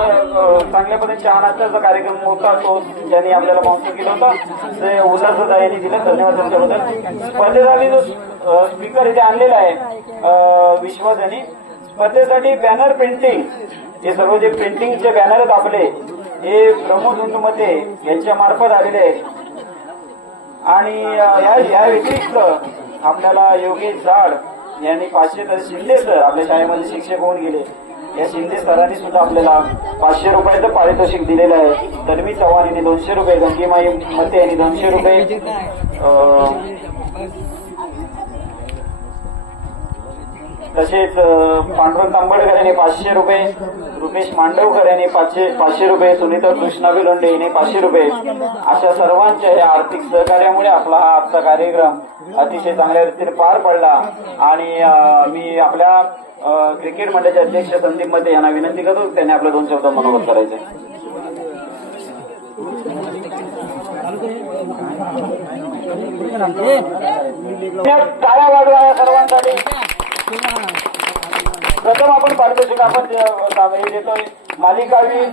चांगल्या पद्धतीने चहा नाश्त्याचा कार्यक्रम होता तो ज्यांनी आपल्याला स्पॉन्सर केला होता ते उल्हासदादा यांनी दिले धन्यवाद त्यांच्याबद्दल स्पर्धेसाठी जो स्पीकर इथे आणलेला आहे विश्वास यांनी स्पर्धेसाठी बॅनर प्रिंटिंग हे सर्व जे प्रिंटिंगचे बॅनर आहेत आपले हे प्रमोद मते यांच्या मार्फत आलेले आहेत आणि या व्यतिरिक्त आपल्याला योगेश झाड यांनी 500 तर शिंदे सर आपल्या शाळेमध्ये शिक्षक होऊन गेले या शिंदे सरांनी सुद्धा आपल्याला 500 रुपयाचं पारितोषिक दिलेलं आहे तन्वी चव्हाण यांनी 200 रुपये गंगीमाई मते यांनी 200 रुपये तसेच पांडुरंग तांबडकर यांनी 500 रुपये रुपेश मांडवकर यांनी 500 रुपये सुनीता कृष्णा वेलोंडे यांनी 500 रुपये अशा सर्वांच्या या आर्थिक सहकार्यामुळे आपला हा आजचा कार्यक्रम अतिशय चांगल्या रीतीने पार पडला आणि मी आपल्या क्रिकेट मंडळाचे अध्यक्ष संदीप मध्ये यांना विनंती करतो त्यांनी आपले 2 शब्द मनोगत करायचे टाळ्या वाजवा सर्वांसाठी प्रथम आपण पारितोषिक आपण देतोय मालिका आणि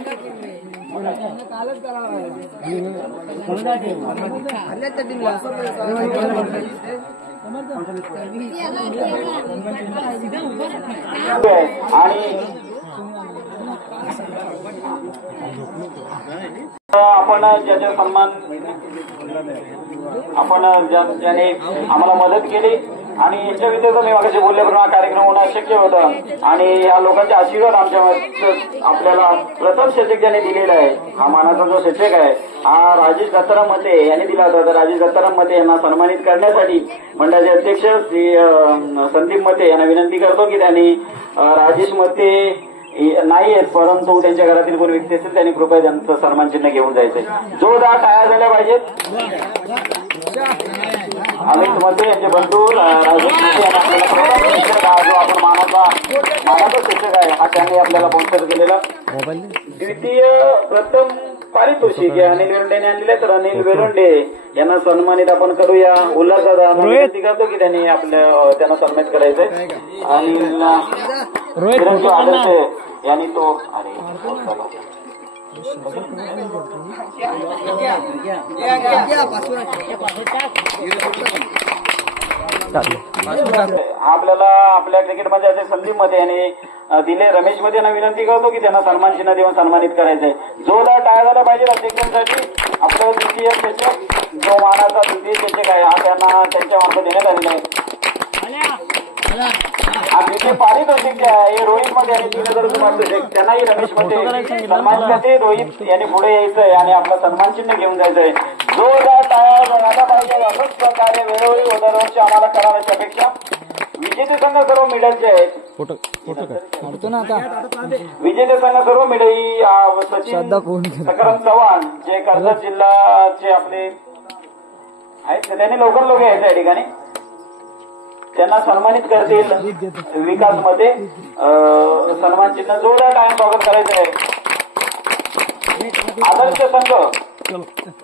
आपण ज्याचा सन्मान आपण ज्याने आम्हाला मदत केली आणि याच्या व्यतिरिक्त मी मागाशी बोलल्याप्रमाणे कार्यक्रम होणं शक्य होतं आणि या लोकांचे आशीर्वाद आमच्या आपल्याला प्रथम शिक्षक ज्याने दिलेला आहे हा मानाचा जो शिक्षक आहे हा राजेश दत्ताराम मते यांनी दिला होता तर राजेश दत्ताराम मते यांना सन्मानित करण्यासाठी मंडळाचे अध्यक्ष श्री संदीप मते यांना विनंती करतो की त्यांनी राजेश मते नाही आहेत परंतु त्यांच्या घरातील कोणी व्यक्ती असेल त्यांनी कृपया त्यांचं सन्मान चिन्ह घेऊन जायचंय जोरदार टाळ्या झाल्या पाहिजेत अमित मते यांचे बंधू राजेश मते यांना आपल्याला जो आपण मानाचा शिक्षक आहे हा त्यांनी आपल्याला स्पॉन्सर केलेला द्वितीय प्रथम पारितोषिक अनिल वेलोंडे यांनी आणलेले तर अनिल वेलोंडे यांना सन्मानित आपण करूया उल्हासदादा विनंती करतो की त्यांनी त्यांना सन्मानित करायचंय आणि आदर्श यांनी तो आपल्याला आपल्या क्रिकेटमध्ये असे संदीप मध्ये यांनी दिले रमेश मध्ये यांना विनंती करतो की त्यांना सन्मान चिन्ह देऊन सन्मानित करायचंय जोरदार टाळ्या झाल्या पाहिजे अध्यक्षांसाठी आपल्याला द्वितीय शिक्षक जो मानाचा द्वितीय शिक्षक आहे हा त्यांना त्यांच्या मार्फत देण्यात आलेला आहे आणि जे पारितोषिक जे आहे हे रोहित मध्ये आणि 3000 रुपये त्यांनाही रमेश मध्ये सन्मान करते रोहित यांनी पुढे यायचंय आणि आपला सन्मान चिन्ह घेऊन जायचंय जोरदार टाळ्या झाला पाहिजे असंच प्रकारे वेळोवेळी दरवर्षी आम्हाला कराव्याची अपेक्षा विजेते संघ सर्व मिडलचे आहेत. विजेते संघ सर्व मिडल सचिन सकाराम चव्हाण जे कर्जत जिल्ह्याचे आपले आहेत त्यांनी लवकर यायचं या ठिकाणी त्यांना सन्मानित करतील. विकास मध्ये सन्मान चिन्ह जोरदार टाइम स्वागत करायचं आहे.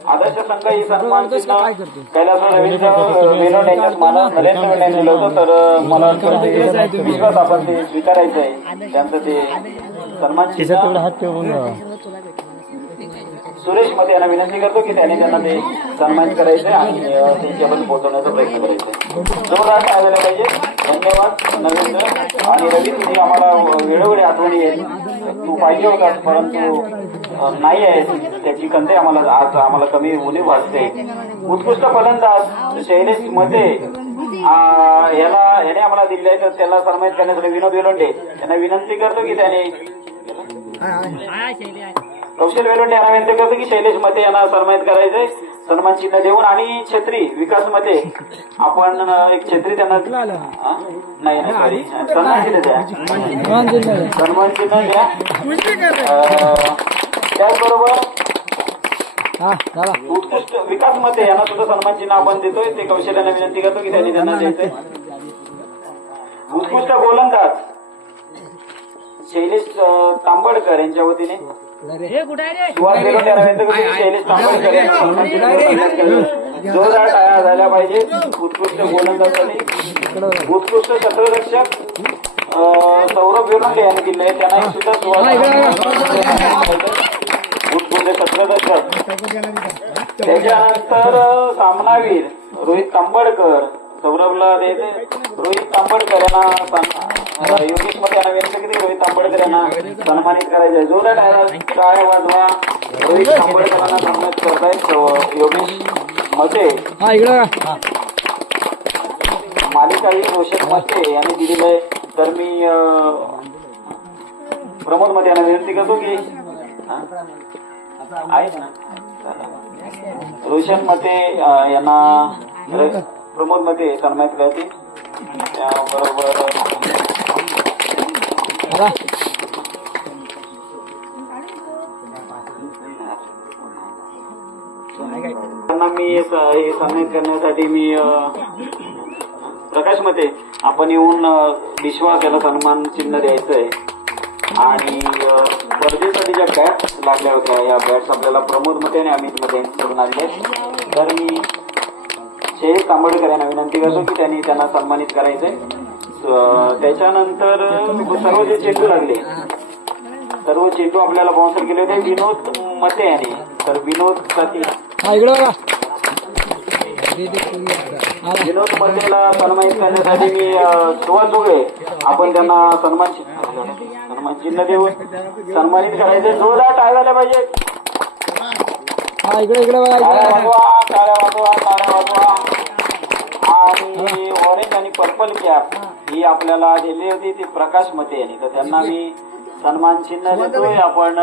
आदर्श संघ ही सन्मान चिन्ह कैलास रवींद्र विनोद यांच्याच मानस नरेंद्र यांनी दिलं होतं. तर मला विश्वास आपण ते स्वीकारायचं आहे. त्यांचं ते सन्मान चिन्ह सुरेश मध्ये यांना विनंती करतो की त्यांना ते सन्मानित करायचंय आणि त्यांच्यापर्यंत पोहोचवण्याचा प्रयत्न करायचा. जोरदार टाळ्या झाल्या पाहिजे. धन्यवाद नरेंद्र आणि रवी, तुझी आम्हाला वेळोवेळी आठवणी येईल. तू पाहिजे होता परंतु नाही आहे त्याची कंते आम्हाला आज आम्हाला कमी उणीव वाटते. उत्कृष्ट फलंदाज शैलेश मते याने आम्हाला दिले आहे तर त्याला सन्मानित करण्यासाठी विनोद वेलोंडे यांना विनंती करतो की त्याने कौशल वेलोंडे यांना विनंती करतो की शैलेश मते यांना सन्मानित करायचंय. सन्मान चिन्ह देऊन आणि छत्री विकास मध्ये आपण एक छत्री त्यांना नाही सॉरी सन्मान चिन्ह द्या. सन्मान चिन्ह द्या. त्याचबरोबर उत्कृष्ट विकास मध्ये यांना सुद्धा सन्मान चिन्ह आपण देतोय. ते कौशल यांना विनंती करतो की त्यांना द्यायचंय. उत्कृष्ट गोलंदाज शैलेश तांबडकर यांच्या वतीने सुहास वेलोंडे यांना विनंती करतो की शैलेश तांबडकर यांना जोरदार टाळ्या झाल्या पाहिजे. उत्कृष्ट गोलंदाज उत्कृष्ट क्षेत्ररक्षक सौरभ वेलोंडे यांनी दिले आहे. त्यांना सुद्धा उत्कृष्ट क्षेत्ररक्षक. त्याच्यानंतर सामनावीर रोहित तांबडकर सौरभला द्यायचे. रोहित तांबडकर यांना योगेश मध्ये यांना विनंती केली रोहित तांबडकर यांना सन्मानित करायचे. जोरदार टाळ्या वाजवा. रोहित तांबडकरांना सन्मानित करतायत योगेश मध्ये. मालिकाही रोशन मध्ये यांनी दिलेलं आहे. तर मी प्रमोद मध्ये यांना विनंती करतो की आहेत ना रोशन मध्ये यांना प्रमोद मध्ये सन्मानित करतील. त्याबरोबर त्यांना मी हे सन्मानित करण्यासाठी मी प्रकाश मध्ये आपण येऊन विश्वास याला सन्मान चिन्ह द्यायचं आहे. आणि स्पर्धेसाठी ज्या बॅट्स लागल्या होत्या या बॅट्स आपल्याला प्रमोद मध्ये आणि अमित मध्ये करून आणले. तर मी शैलेश तांबडकर यांना विनंती करतो की त्यांना सन्मानित करायचंय. त्याच्यानंतर सर्व जे चेंडू लागले सर्व चेंडू आपल्याला बाउन्सर केले होते विनोद मते यांनी. तर विनोद साठी विनोद मतेला सन्मानित करण्यासाठी मी सुहास जोगे आपण त्यांना सन्मान चिन्ह देऊन सन्मानित करायचे. जोरदार टाळ्या झाल्या पाहिजे. टाळ्या वाजवा. आणि ऑरेंज आणि पर्पल कॅप ही आपल्याला दिली होती ती प्रकाश मते यांनी. तर त्यांना मी सन्मान चिन्ह देतोय. आपण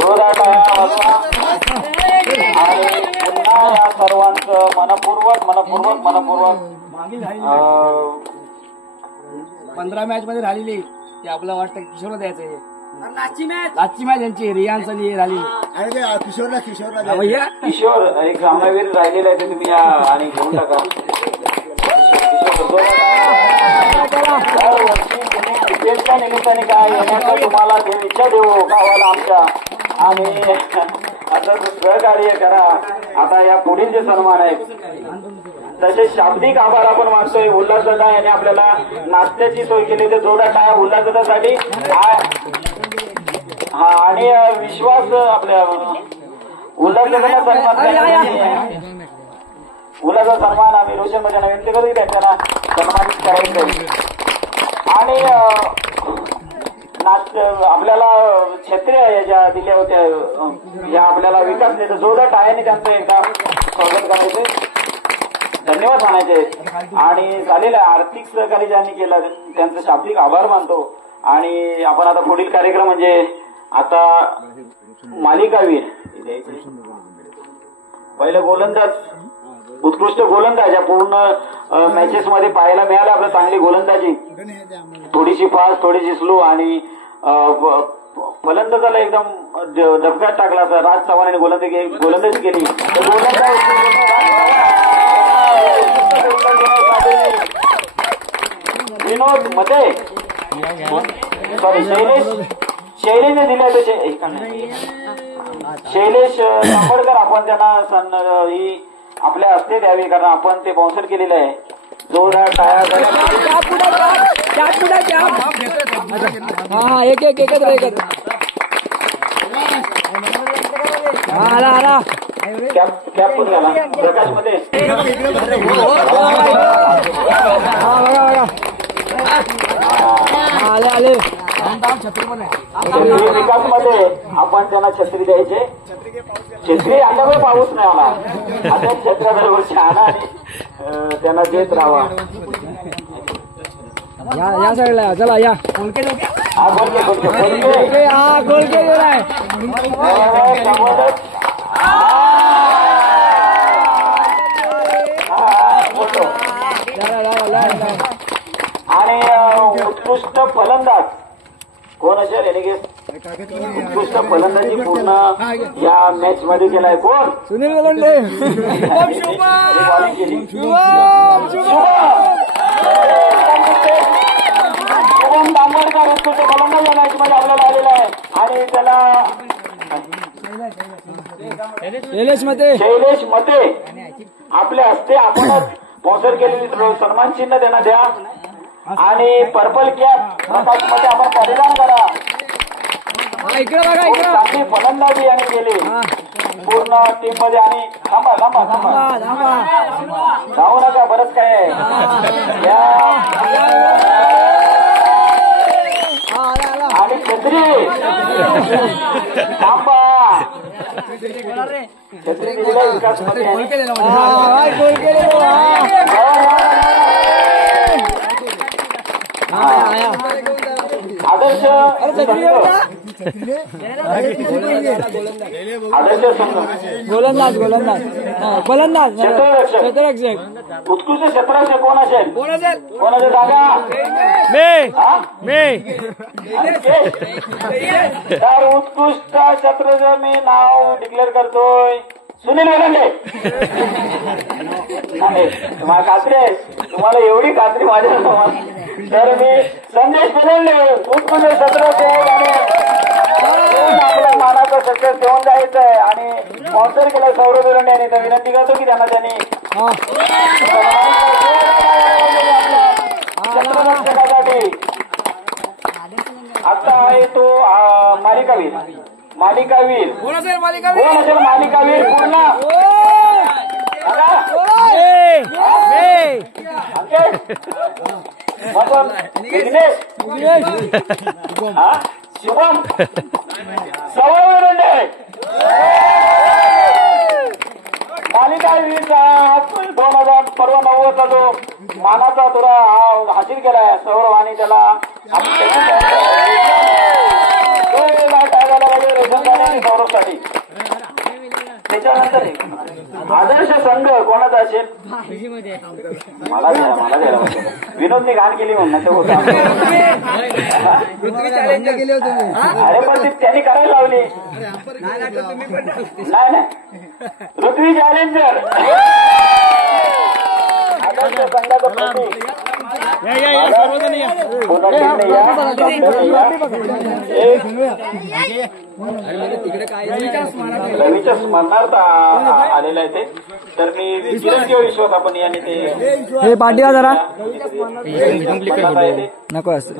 जोरदार टाळ्या वाजवा. आणि पुन्हा या सर्वांचं मनपूर्वक 15 मॅच मध्ये राहिलेली ते आपल्याला वाटतं किशोरला द्यायचं. लाची मॅच यांची रियान्स आणि राहिलेली किशोर एक सामनावीर राहिलेला आहे. ते तुम्ही या आणि घेऊन टाका. क्रिकेटच्या निमित्ताने काय येण्याचा तुम्हाला इच्छा देऊ गावाला आमच्या आणि असं सहकार्य करा. आता या पुढील जे सन्मान आहेत तसे शाब्दिक आभार आपण मानतोय. उल्हासदादा यांनी आपल्याला नाश्त्याची सोय केली होती. जोरदार टाळ्या उल्हासदादासाठी. हा आणि विश्वास आपल्या उल्हासदादाला सन्मान उल्हासचा सन्मान आम्ही रोशन मध्ये विनंती करू त्यांना सन्मानित करायचं. आणि आपल्याला छत्र्या ज्या दिल्या होत्या या आपल्याला विकास नेते जोरदार टाळ्याने त्यांचं एकदा स्वागत करायचं. धन्यवाद मानायचे. आणि झालेल्या आर्थिक सहकार्य ज्यांनी केलं त्यांचं शाब्दिक आभार मानतो. आणि आपण आता पुढील कार्यक्रम म्हणजे आता मालिकावीर पहिलं गोलंदाज उत्कृष्ट गोलंदाज या पूर्ण मॅचेस मध्ये पाहायला मिळालं आपलं चांगली गोलंदाजी थोडीशी फास्ट थोडीशी स्लो आणि फलंदाजाला एकदम धक्का टाकला असा राज चव्हाण गोलंदाजी केली विनोद मते सॉरी शैलेशने दिले शैलेश तांबडकर आपण त्यांना ही आपल्या हस्ते द्यावी कारण आपण ते बाउन्सर केलेलं आहे जोरदार टाळ्या एक एकच आला कॅप पण घाला प्रकाश मध्ये आले विकास मध्ये आपण त्यांना छत्री द्यायचे छत्री आता पण पाऊस नाही आला आता छत्र्याबरोबर छान आणि त्यांना देत राहावा या साईडला चला या हा बोलके हा गोलके गेलाय आणि उत्कृष्ट फलंदाज कोण असेल याने उत्कृष्ट फलंदाजी पूर्ण या मॅच मध्ये केलाय कोण सुनील गोलंडे शुभम तांबडकर उत्कृष्ट फलंदाज या मॅच मध्ये आपल्याला आलेला आहे आणि त्याला शैलेश मते आपल्या हस्ते आपणच स्पॉन्सर केलेली सन्मान चिन्ह त्यांना द्या आणि पर्पल कॅप प्रकाश मध्ये आपण परिधान करा इकडे बघा इकडे चांगली फलंदाजी यांनी केली पूर्ण टीम मध्ये आणि थांबा जाऊ नका बरंच काय आहे आणि छत्री थांबा छत्री दिलेला विकास मध्ये आदर्श गोलंदाज क्षेत्ररक्षक उत्कृष्ट क्षेत्ररक्षक कोण असेल कोणाचं जागा तर उत्कृष्ट क्षेत्ररक्षक मी नाव डिक्लेअर करतोय सुनील गोलंडे तुम्हाला खात्री आहे तुम्हाला एवढी खात्री माझ्या तर मी संदेश बदलले उत्कृष्ट क्षेत्ररक्षक आणि आपल्या मानाचा सक्सेस देऊन जायचं आहे आणि स्पॉन्सर केलं सौरभ विरंडे यांनी तर विनंती करतो की त्यांना त्यांनी क्षेत्ररक्षकासाठी आता आहे तो मालिकावीर कोण असेल मालिकावीर पूर्ण शुभम सौरभ विरंडे मालिकावीरचा 2090चा जो मानाचा तुरा हासिल केलाय सौरभ आणि त्याला सौरभसाठी त्याच्यानंतर आदर्श संघ कोणाचा असेल मला द्यायला विनोदने घाण केली म्हणून ते होतं अरे पण त्यांनी करायला लावली नाही पृथ्वी चॅलेंजर आदर्श संघाचं प्रतीक रवीच्या स्मरणार्थ आलेलं आहे ते तर मी चिरंजीव विश्वास आपण याने ते पाठवा जरा नको आपण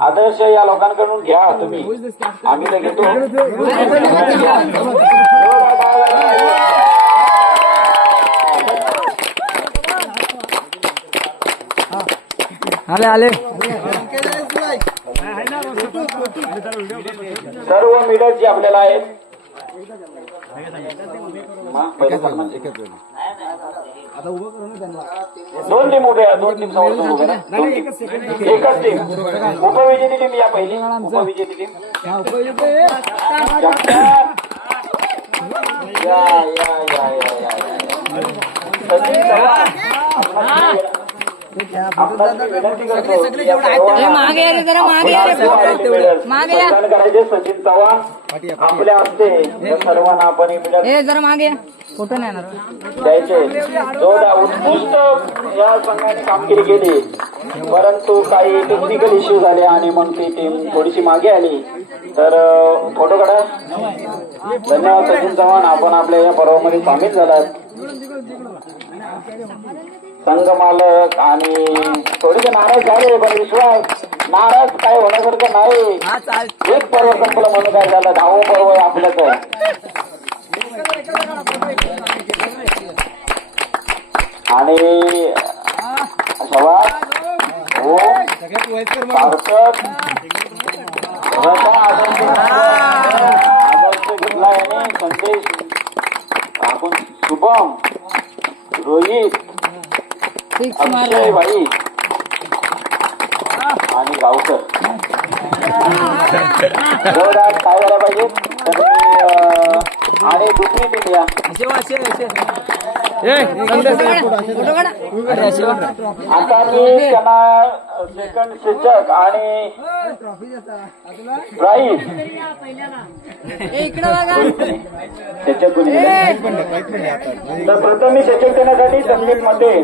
आदर्श या लोकांकडून घ्या तुम्ही आम्ही तर घेतो आले सर्व मीडल जी आपल्याला आहेत आता उभं करू ना त्यांना. दोन टीम उभे आहे, दोन टीम समोर उभे ना. नाही, एकच सेकंड. एकच टीम. उपविजेती टीम या पहिली. उपविजेती टीम हा, उपयोग आहे. या या या या या सचिन चव्हाण आपल्याला विनंती करतो की या सर्वांना करायचे. सचिन चव्हाण आपल्या हस्ते या सर्वांना आपण जरा मागे फोटो नाही द्यायचे. जोरदार उत्कृष्ट या संघाने कामगिरी केली, परंतु काही टेक्निकल इश्यू झाले आणि मग ती टीम थोडीशी मागे आली. तर फोटो काढा. धन्यवाद सचिन चव्हाण, आपण आपल्या या पर्वामध्ये सामील झालात. संघ मालक आणि थोडेसे नाराज झाले, पण विश्वास नाराज काय होण्यासारखं नाही. एक पर्व संपलं म्हणून काय झालं, 10वं पर्व आहे आपल्याचं. आणि सवाल हो सार्थक आदर्श घेतला याने. संदेश आपण शुभम रोहित अक्षय भाई आणि गावकर जोरदार काय झालं पाहिजे. तर आणि दुसरी टीम या आता मी त्यांना सेकंड शिक्षक आणि प्राईज शिक्षक तर प्रथम मी शिक्षक देण्यासाठी संगीतमध्ये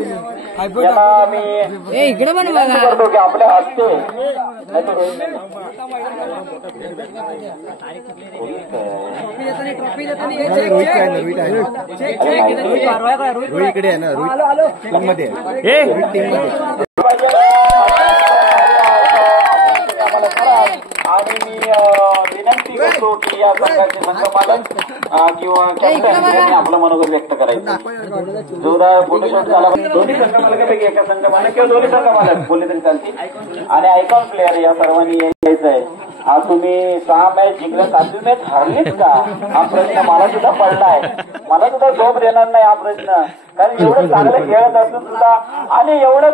याला मी इकडे पण करतो की आपल्या हस्ते इकडे आहे ना टीम मध्ये आणि मी विनंती करतो की या संघाचे संघमालक किंवा कॅप्टन आपलं मनोगत व्यक्त करायचं. जोरदार फोटोशॉट झाला. दोन्ही संघमालकापैकी एका संघमालक किंवा दोन्ही संघमालक बोलले तरी चालतील. आणि आयकॉन प्लेअर या सर्वांनी यायचं आहे. हा तुम्ही 6 मॅच जिंकल्या, 7वी मॅच हरलीच का, हा प्रश्न मला सुद्धा पडलाय. मला सुद्धा झोप देणार नाही हा प्रश्न, कारण एवढं चांगलं खेळत असून सुद्धा आणि एवढं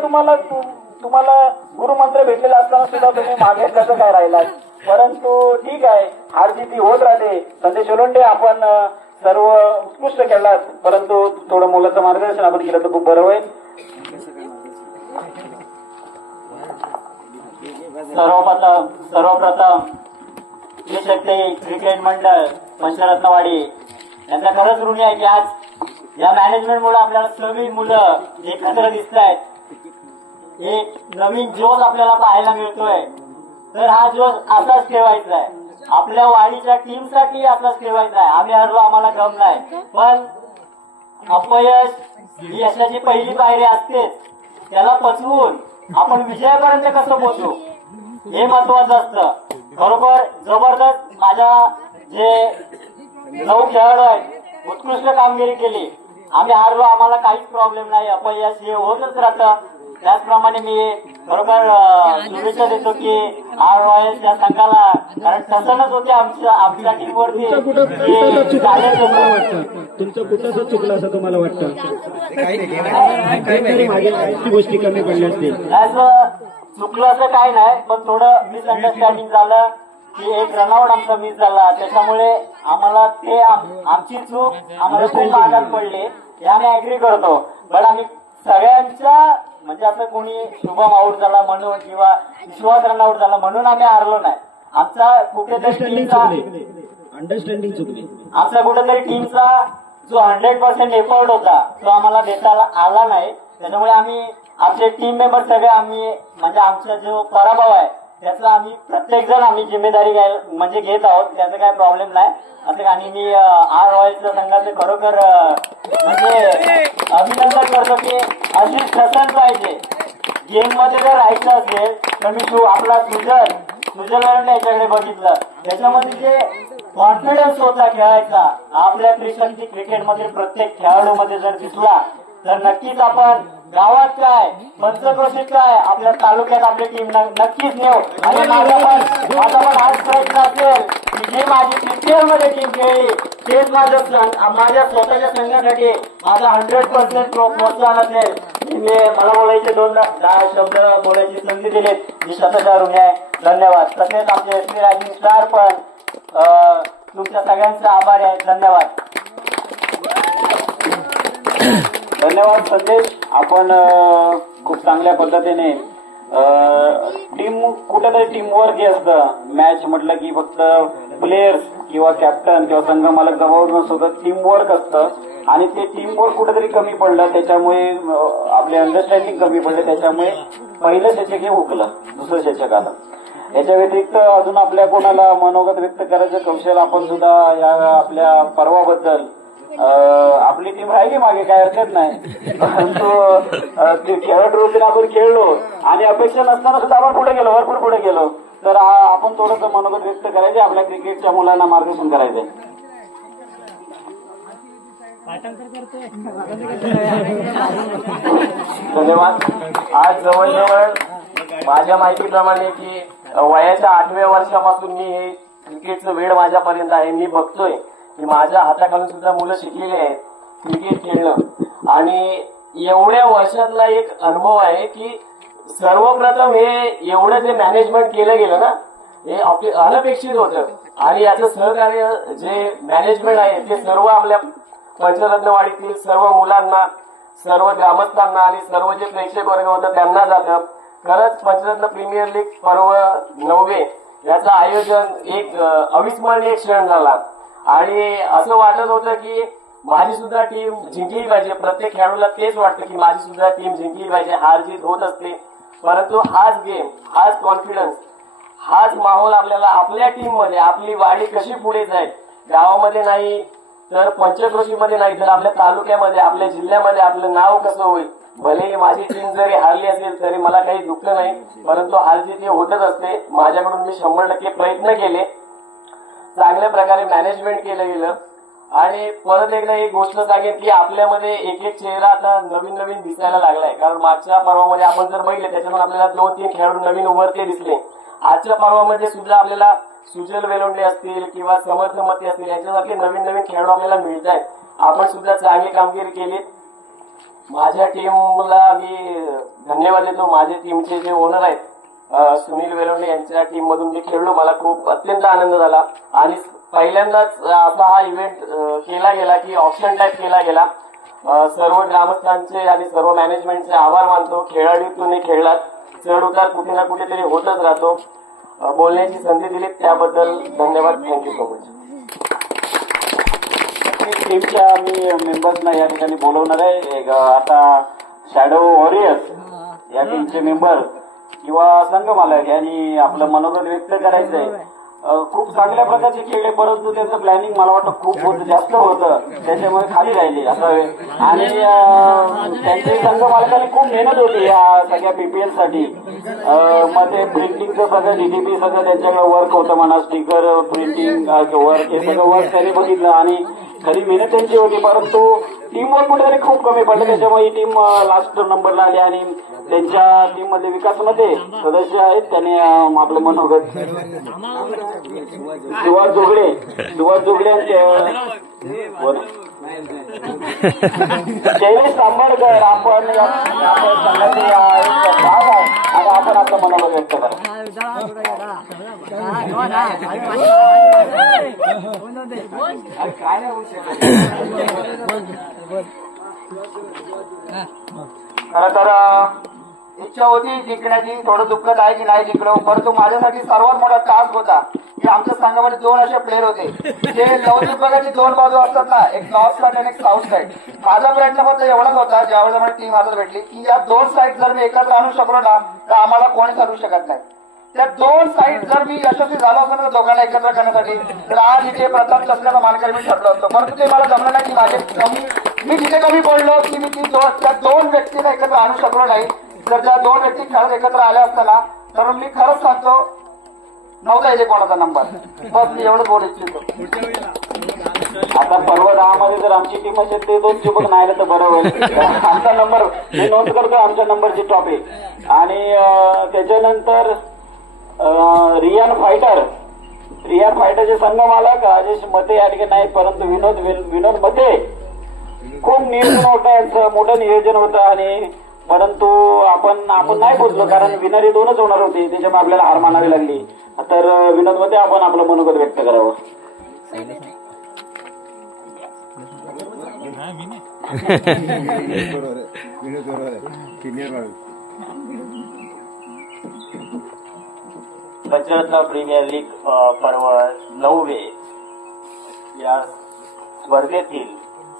तुम्हाला गुरुमंत्र भेटलेला असताना सुद्धा तुम्ही मागे कसं काय राहिलात. परंतु ठीक आहे, हार जिती होत राहते. संदेश ओलंडे आपण सर्व उत्कृष्ट खेळलात, परंतु थोडं मुलाचं मार्गदर्शन आपण केलं तर खूप बरं होईल. सर्वप्रथम मी शक्ती क्रिकेट मंडळ पंचरत्नवाडी यांचा खरंच ऋणी आहे की आज या मॅनेजमेंटमुळे आपल्याला सगळी मुलं एकत्र दिसत आहेत. एक नवीन जोश आपल्याला पाहायला मिळतोय. तर हा जोश असाच ठेवायचा आहे, आपल्या वाडीच्या टीमसाठी असाच ठेवायचा आहे. आम्ही हरलो, आम्हाला गम नाही, पण अपयश ही यशाची पहिली पायरी असतेच. त्याला पचवून आपण विजयापर्यंत कसं पोहोचू हे महत्वाचं असतं. बरोबर जबरदस्त माझ्या जे 9 खेळाडू आहेत उत्कृष्ट कामगिरी केली. आम्ही हारलो, आम्हाला काहीच प्रॉब्लेम नाही, अपयश हे होतच राहतं. त्याचप्रमाणे मी बरोबर शुभेच्छा देतो की आर रॉयल्स या संघाला, कारण ठसणच होते आमच्या टीमवरती. तुमचं कुठं चुकलं असं तुम्हाला वाटतं? काहीतरी मागे गोष्टी कमी पडल्या असतील. चुकलं असं काय नाही, पण थोडं मिसअंडरस्टँडिंग झालं की एक रनआउट आमचा मिस झाला, त्याच्यामुळे आम्हाला ते आमची चूक आम्हाला खूप आघात पडली याने अग्री करतो. पण आम्ही सगळ्यांच्या म्हणजे आता कोणी शुभम आऊट झाला म्हणून किंवा विश्वास रनआउट झाला म्हणून आम्ही हारलो नाही. आमचा कुठेतरी टीमचा अंडरस्टँडिंग चुकली. आमचा कुठेतरी टीमचा जो 100% एफर्ट होता तो आम्हाला देता आला नाही. त्याच्यामुळे आम्ही आमचे टीम मेंबर सगळे आम्ही म्हणजे आमचा जो पराभव आहे त्याचा आम्ही प्रत्येक जण आम्ही जिम्मेदारी म्हणजे घेत आहोत. त्याचा काही प्रॉब्लेम नाही असं. आणि मी आर रॉयल्सच्या संघाचे खरोखर म्हणजे अभिनंदन करतो की अशी ठसन पाहिजे. गेम मध्ये जर राहायचं असेल तर मी आपला सुजलने याच्याकडे बघितलं, त्याच्यामध्ये जे कॉन्फिडन्स होता खेळायचा आपल्या क्रिकेटमध्ये प्रत्येक खेळाडूमध्ये जर दिसला तर नक्कीच आपण गावात काय पंचक्रोशीत काय आपल्या तालुक्यात आपली टीम नक्कीच नेऊ. आणि माझा पण हाच प्रयत्न असेल की जी माझी पीसीएल मध्ये टीम खेळली तेच माझ्या स्वतःच्या संघासाठी माझा 100% प्रोत्साहन असेल. मला बोलायचे 10 शब्द बोलायची संधी दिली मी स्वतःच्या ऋणी आहे. धन्यवाद. तसेच आमचे एसपी रायझिंग स्टार पण तुमच्या सगळ्यांचे आभारी आहे. धन्यवाद. धन्यवाद संदेश. आपण खूप चांगल्या पद्धतीने टीम कुठेतरी टीम वर्क असतं. मॅच म्हटलं की फक्त प्लेयर्स किंवा कॅप्टन किंवा संघ मालक जबाबदार नसतं, टीम वर्क असतं आणि ते टीम वर्क कुठेतरी कमी पडलं. त्याच्यामुळे आपले अंडरस्टँडिंग कमी पडले. त्याच्यामुळे पहिलं षटक हे हुकलं, दुसरं षटक आलं. याच्या व्यतिरिक्त अजून आपल्या कोणाला मनोगत व्यक्त करायचं कौशल आपण सुद्धा या आपल्या पर्वाबद्दल आपली टीम राहिली मागे, काय हरकत नाही. परंतु खेळत रोजी आपण खेळलो आणि अपेक्षा नसताना सुद्धा आपण पुढे गेलो, भरपूर पुढे गेलो. तर आपण थोडंसं मनोगत व्यक्त करायचे, आपल्या क्रिकेटच्या मुलांना मार्गदर्शन करायचंय. धन्यवाद. आज जवळजवळ माझ्या माहितीप्रमाणे की वयाच्या 8व्या वर्षापासून मी हे क्रिकेटचं वेळ माझ्यापर्यंत आहे. मी बघतोय की माझ्या हाताखालून सुद्धा मुलं शिकलेली आहेत क्रिकेट खेळणं आणि एवढ्या वर्षातला एक अनुभव आहे की सर्वप्रथम हे एवढं जे मॅनेजमेंट केलं गेलं ना हे अनपेक्षित होतं आणि याचं सहकार्य जे मॅनेजमेंट आहे ते सर्व आपल्या पंचरत्नवाडीतील सर्व मुलांना, सर्व ग्रामस्थांना आणि सर्व जे प्रेक्षक वर्ग होतं त्यांना जातं. खरंच पंचरत्न प्रीमियर लीग पर्व 9 याचं आयोजन एक अविस्मरणीय क्षण झाला आणि असं वाटत होतं की माझी सुद्धा टीम जिंकली पाहिजे. प्रत्येक खेळाडूला तेच वाटतं की माझी सुद्धा टीम जिंकली पाहिजे. हार जीत होत असते, परंतु हाच गेम, हाच कॉन्फिडन्स, हाच माहोल आपल्याला आपल्या टीम मध्ये आपली वाडी कशी पुढे जाईल, गावामध्ये नाही तर पंचक्रोशीमध्ये नाही तर आपल्या तालुक्यामध्ये, आपल्या जिल्ह्यामध्ये आपलं नाव कसं होईल. भले माझी टीम जरी हारली असेल तरी मला काही दुःख नाही, परंतु हार जीत हे होतच असते. माझ्याकडून मी 100% प्रयत्न केले, चांगल्या प्रकारे मॅनेजमेंट केलं गेलं आणि परत एकदा एक गोष्ट सांगेन की आपल्यामध्ये एक एक चेहरा आता नवीन नवीन दिसायला लागलाय. कारण मागच्या पर्वामध्ये आपण जर बघितले त्याच्यातून आपल्याला 2-3 खेळाडू नवीन उभरते दिसले. आजच्या पर्वामध्ये सुद्धा आपल्याला सुजल वेलोंडे असतील किंवा समर्थ मते असतील यांच्यासारखे नवीन नवीन खेळाडू आपल्याला मिळत आहेत. आपण सुद्धा चांगली कामगिरी केली. माझ्या टीमला मी धन्यवाद देतो. माझ्या टीमचे जे ओनर आहेत सुनील वेलोंडे यांच्या टीम मधून मी खेळलो. मला खूप अत्यंत आनंद झाला आणि पहिल्यांदाच असा हा इव्हेंट केला गेला की ऑप्शन टाईप केला गेला. सर्व ग्रामस्थांचे आणि सर्व मॅनेजमेंटचे आभार मानतो. खेळाडूतून खेळलात, चढ उतार कुठे ना कुठेतरी होतच राहतो. बोलण्याची संधी दिली त्याबद्दल धन्यवाद. Thank you so much. टीमच्या मी मेंबर्सना या ठिकाणी बोलवणार आहे. आता शॅडो वॉरियर्स या टीमचे मेंबर किंवा संघ मालक यांनी आपलं मनोगत व्यक्त करायचंय. खूप चांगल्या प्रकारचे खेळले, परंतु त्याचं प्लॅनिंग मला वाटतं खूप जास्त होतं, त्याच्यामुळे खाली राहिले असावे. आणि त्यांचे संघ मालकांनी खूप मेहनत होती या सगळ्या पीपीएल साठी. मग ते प्रिंटिंगचं सगळं डीडीपी सगळं त्यांच्याकडे वर्क होतं म्हणा, स्टिकर प्रिंटिंग वर्क हे सगळं वर्क त्यांनी बघितलं आणि खरी मेहनत त्यांची होती. परंतु टीम वर्क कुठेतरी खूप कमी पडलं, त्याच्यामुळे ही टीम लास्ट नंबरला आली आणि त्यांच्या टीम मध्ये विकासमध्ये सदस्य आहेत. त्यांनी आपलं मनोगत सुभाष जोगडे शैलेश तांबडकर आपण संघाचे भाग आहे आणि आपण आपलं मनोगत व्यक्त करा. खरं तर इच्छा होती जिंकण्याची, थोडं दुःखद आहे की नाही जिंकलो, परंतु माझ्यासाठी सर्वात मोठा टास्क होता की आमच्या संघामध्ये 2 असे प्लेअर होते जे लवचिक बघायची 2 बाजू असतात ना, एक नॉर्थ साईड आणि एक साऊथ साईड. माझा प्रयत्न फक्त एवढाच होता ज्यावेळेस आम्हाला टीम हातात भेटली की या 2 साईड जर मी एकत्र आणू शकलो ना तर आम्हाला कोणी हरवू शकत नाही. त्या 2 साईड जर मी यशस्वी झालो असतो ना दोघांना एकत्र करण्यासाठी तर आज इथे प्रताप चषकाचा मानकरी मी ठरलो असतो. परंतु ते मला जमलं नाही की माझे मी जिथे कमी पडलो की मी त्या 2 व्यक्तीला एकत्र आणू शकलो नाही. जर त्या 2 व्यक्ती खरंच एकत्र आल्या असताना तर मी खरंच सांगतो नव्हता येते कोणाचा नंबर. बस मी एवढंच बोलू इच्छितो. आता पर्व 10 मध्ये जर आमची टीम असेल ते 2 चुबक नाही आलं तर बरं होईल. आमचा नंबर मी नोंद करतो, आमच्या नंबरची टॉप आहे. आणि त्याच्यानंतर रियान फायटर रिया फायटरचे संघ मालक राजेश मते या ठिकाणी नाहीत, परंतु विनोद मते खूप नियोजन होतं, यांचं मोठं नियोजन होतं आणि परंतु आपण नाही पोचलो कारण विनरी 2च होणार होती, त्याच्यामुळे आपल्याला हार मानावी लागली. तर विनोद मते आपण आपलं मनोगत व्यक्त करावं. पंचरत्न प्रीमियर लीग पर्व 9वे या स्पर्धेतील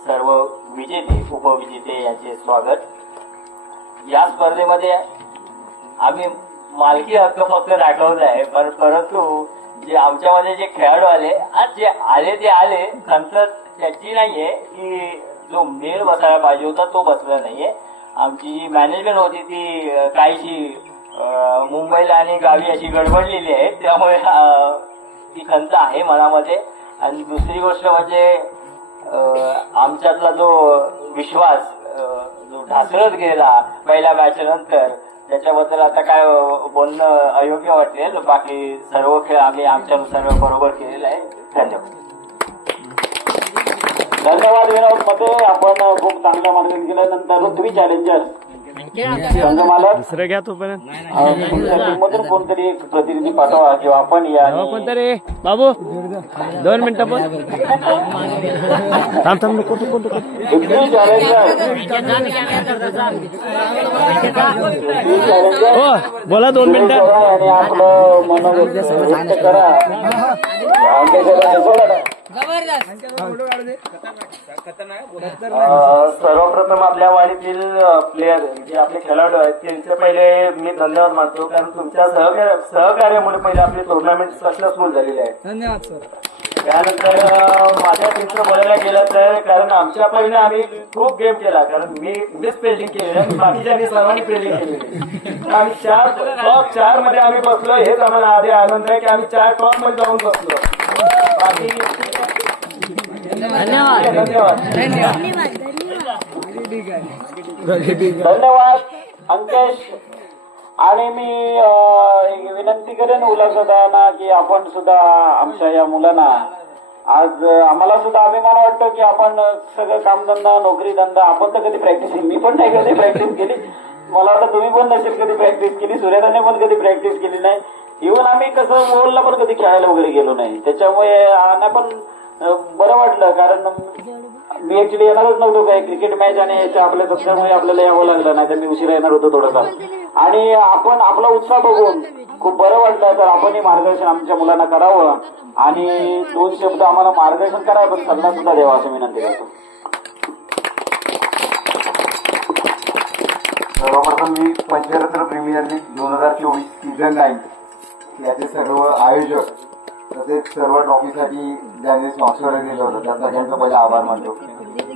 सर्व विजेते उपविजेते यांचे स्वागत. या स्पर्धेमध्ये आम्ही मालकी हक्क फक्त दाखवला आहे, परंतु जे आमच्यामध्ये जे खेळाडू आले आज जे आले ते आले, खंत त्याची नाहीये की जो मेळ बसायला पाहिजे होता तो बसला नाहीये. आमची जी मॅनेजमेंट होती ती काहीशी मुंबईला आणि गावी अशी गडबडलेली आहे, त्यामुळे ती खंत आहे मनामध्ये. आणि दुसरी गोष्ट म्हणजे आमच्यातला जो विश्वास जो ढासळत गेला पहिल्या मॅच नंतर, त्याच्याबद्दल आता काय बोलणं अयोग्य वाटेल. बाकी सर्व खेळ आम्ही आमच्यानुसार बरोबर केलेला आहे. धन्यवाद. धन्यवाद विनोद मध्ये. आपण खूप चांगल्या मार्गाने केल्यानंतर तुम्ही चॅलेंजर संघ मालक दुसरं घ्या तोपर्यंत तुमच्या टीममधून कोणतरी एक प्रतिनिधी पाठवा किंवा आपण या कोणतरी बाबू 2 मिनिटं पण थांब हो बोला 2 मिनिटं आणि आपलं मनोगत व्यक्त करा. सर्वप्रथम आपल्या वाडीतील प्लेयर जे आपले खेळाडू आहेत त्यांचे पहिले मी धन्यवाद मानतो, कारण तुमच्या सहकार्यामुळे पहिले आपली टुर्नामेंट सक्सेसफुल झालेली आहे. धन्यवाद सर. त्यानंतर माझ्या टीमचं बोलायला गेलं तर कारण आमच्या पहिले आम्ही खूप गेम केला, कारण मीच फिल्डिंग केली आणि बाकीच्या सर्वांनी फिल्डिंग केली. आम्ही टॉप 4 मध्ये आम्ही बसलो, हेच आम्हाला आधी आनंद आहे की आम्ही 4 टॉप मध्ये जाऊन बसलो. बाकी धन्यवाद अंकेश. आणि मी विनंती करेन उल्हासदाना की आपण सुद्धा आमच्या या मुलांना आज आम्हाला सुद्धा अभिमान वाटतो की आपण सगळं कामधंदा नोकरी धंदा आपण तर कधी प्रॅक्टिस, मी पण नाही कधी प्रॅक्टिस केली, मला वाटतं तुम्ही पण नसेल कधी प्रॅक्टिस केली, सूर्यदाने पण कधी प्रॅक्टिस केली नाही. इव्हन आम्ही कसं मोलला पण कधी खेळायला वगैरे गेलो नाही, त्याच्यामुळे नाही पण बरं वाटलं. कारण मी ऍक्च्युली येणारच नव्हतो काय क्रिकेट मॅच आणि याच्या आपल्या सत्यामुळे आपल्याला यावं लागलं, नाही तर मी उशिरा येणार होतो थोडंफार. आणि आपण आपला उत्साह बघून खूप बरं वाटलं. तर आपणही मार्गदर्शन आमच्या मुलांना करावं आणि 2 शब्द आम्हाला मार्गदर्शन करावं, पण सल्ला सुद्धा द्यावा असं विनंती करतो. सर्वप्रथम मी पंचरत्न प्रीमियर लीग 2024 सीझन 9 याचे सर्व आयोजक तसेच सर्व ट्रॉफीसाठी ज्यांनी स्पॉन्सर दिलं होतं त्या सगळ्यांचा पहिले आभार मानतो.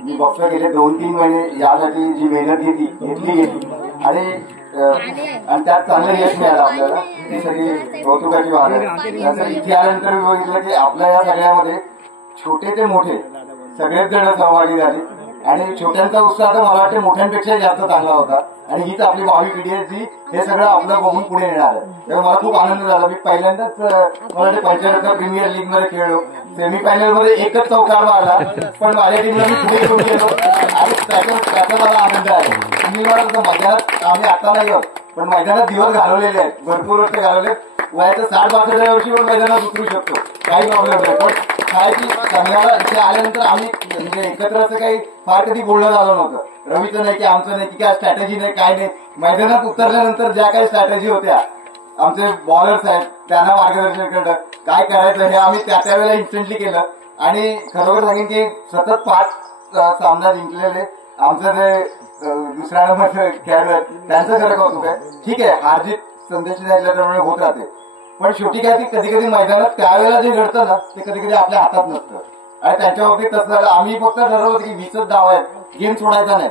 मी फक्त गेले 2-3 महिने यासाठी जी मेहनत घेतली आणि त्यात चांगलं यश मिळालं आपल्याला, ती सगळी कौतुकाची बाब आहे. त्याचं इथे आल्यानंतर मी बघितलं की आपल्या या सगळ्यामध्ये छोटे ते मोठे सगळेच जण सहभागी झाले आणि छोट्यांचा उत्साह तर मला वाटतं मोठ्यांपेक्षा जास्त चांगला होता. आणि हीच आपली भावी पिढी आहे जी हे सगळं आपलं बघून पुढे येणार आहे. त्यामुळे मला खूप आनंद झाला. मी पहिल्यांदाच मला वाटतं पंचरत्न प्रीमियर लीग मध्ये खेळलो. सेमीफायनल मध्ये एकच चौकार मारला, पण माझ्या टीमला मी पुढे घेऊन गेलो आणि त्याचा मला आनंद आहे. तुम्ही मला मैदानात आम्ही आता नाही होत पण मैदानात दिवस घालवलेले आहेत, भरपूर वर्ष घालवले. वयाच्या 60-62 वर्षी पण मैदानात उतरू शकतो, काही प्रॉब्लेम नाही. पण काय की संघाला इथे आल्यानंतर आम्ही म्हणजे एकत्र असं काही फार कधी बोलणं झालं नव्हतं. रवीचं नाही की आमचं नाही की काय स्ट्रॅटेजी नाही काय नाही. मैदानात उतरल्यानंतर ज्या काही स्ट्रॅटेजी होत्या आमचे बॉलर्स आहेत त्यांना मार्गदर्शन करणं काय करायचं हे आम्ही त्यावेळेला इन्स्टंटली केलं. आणि खरोखर सांगेन की सतत 5 सामना जिंकलेले आमचं जे दुसऱ्या नंबरचे खेळाडू आहेत त्यांचं खरं कौतुक आहे. ठीक आहे हारजीत संदेश त्यामुळे होत राहते, पण शेवटी काय ती कधी कधी मैदानात त्यावेळेला जे घडतं ना ते कधी कधी आपल्या हातात नसतं. आणि त्यांच्या बाबतीत तसं झालं. आम्ही फक्त ठरवलं होतं की 20च धाव आहेत, गेम सोडायचा नाही.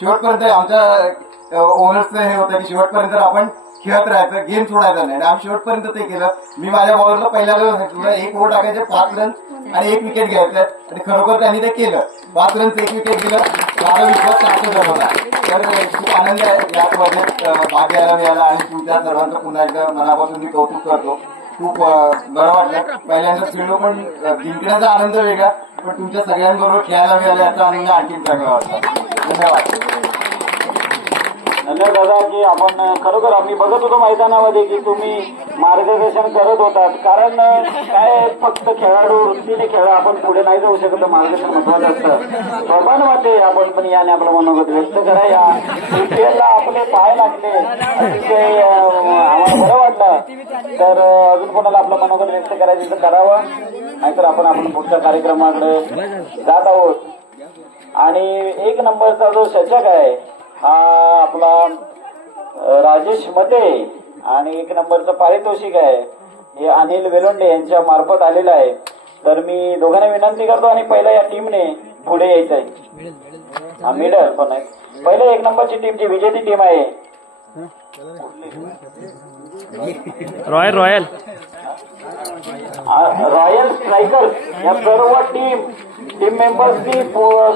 शेवटपर्यंत आमच्या ओनर्सचं हे होतं की शेवटपर्यंत आपण खेळत राहायचं, गेम सोडायचा नाही. आणि आम्ही शेवटपर्यंत ते केलं. मी माझ्या बॉलरला पहिल्या वेळेला सांगितलं 1 ओव्हर टाकायचे, 5 रन आणि 1 विकेट घ्यायचं आणि खरोखर त्यांनी ते केलं. 5 रन्स 1 विकेट दिलं, माझा विश्वास चांगला झाला. तर खूप आनंद आहे या स्पर्धेत भाग घ्यायला मिळाला आणि तुमच्या सर्वांचं पुन्हा एकदा मनापासून मी कौतुक करतो. खूप बरं वाटलं. पहिल्यांदा खेळलो पण जिंकण्याचा आनंद वेगळा, पण तुमच्या सगळ्यांबरोबर खेळायला मिळाला याचा आनंद आणखी चांगला वाटला. धन्यवाद. धन्यवाद दादा की आपण खरोखर आम्ही बघत होतो मैदानामध्ये की तुम्ही मार्गदर्शन करत होतात. कारण काय फक्त खेळाडू वृत्तीने खेळा, आपण पुढे नाही जाऊ शकत. मार्गदर्शन महत्वाचं असतं. सोपानमध्ये आपण पण याने आपलं मनोगत व्यक्त करा. या IPL आपले पाय लागले अतिशय आम्हाला बरं वाटलं. तर अजून कोणाला आपलं मनोगत व्यक्त करायचं तर करावं, नाहीतर आपण पुढच्या कार्यक्रमाकडे जात आहोत. आणि 1 नंबरचा जो षटक आहे हा आपला राजेश मते आणि 1 नंबरचं पारितोषिक आहे हे अनिल वेलोंडे यांच्या मार्फत आलेलं आहे. तर मी दोघांना विनंती करतो आणि पहिला या टीमने पुढे यायचं आहे. मिडल पण आहे. पहिले 1 नंबरची टीम जी विजेती टीम आहे रॉयल स्ट्रायकर्स या सर्व टीम मेंबर्सनी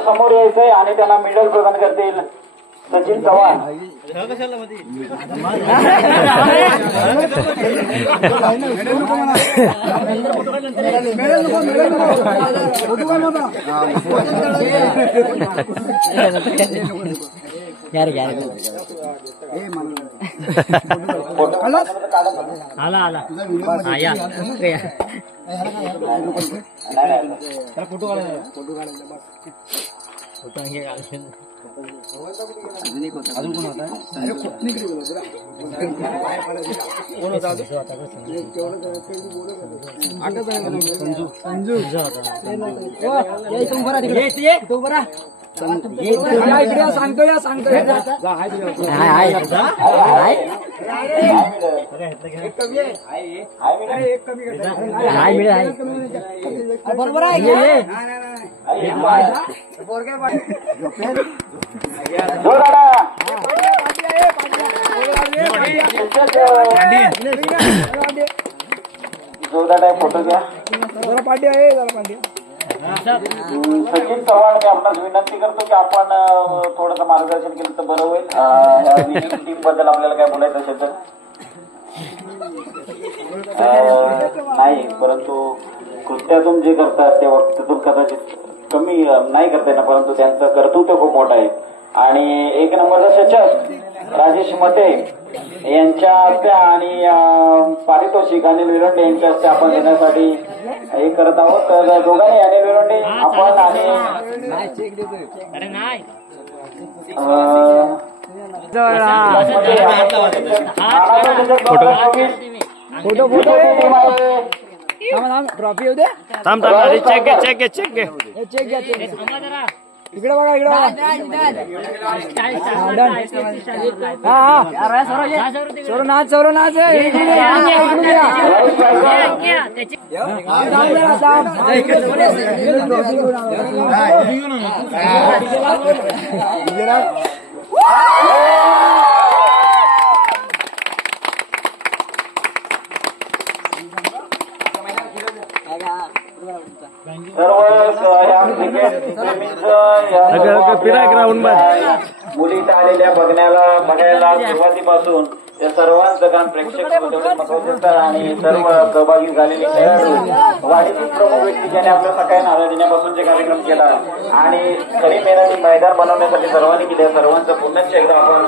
समोर यायचंय आणि त्यांना मेडल प्रदान करतील सचिन चव्हाण. आला फोटो अजून कोण होता बरोबर आहे. जोरदार फोटो घ्या. सचिन चव्हाण मी आपणास विनंती करतो की आपण थोडंसं मार्गदर्शन केलं तर बरं होईल. टीम बद्दल आपल्याला काय बोलायचं असेल तर नाही, परंतु कृत्यातून जे करतात ते वक्त्यातून कदाचित कमी नाही करता येणार, परंतु त्यांचं कर्तृत्व खूप मोठं आहे. आणि 1 नंबरचा षटक राजेश मते यांच्या हस्ते आणि पारितोषिक अनिल वेलोंडे यांच्या हस्ते आपण देण्यासाठी हे करत आहोत. तर दोघांनी अनिल वेलोंडे आपण आणि ट्रॉफी येऊ दे. चेक इकडे बघा, इकडे नाच मुली इथं आलेल्या बघायला सुरुवातीपासून त्या सर्वांचं काम प्रेक्षक महत्वाचे असतात आणि सर्व सहभागी झालेले खेळाडू वाढीतील प्रमुख व्यक्ती ज्याने आपल्या सकाळी नारळ देण्यापासूनचे कार्यक्रम केला आणि खरी मेहनती मैदान बनवण्यासाठी सर्वांनी केल्या. सर्वांचं पुन्हा एकदा आपण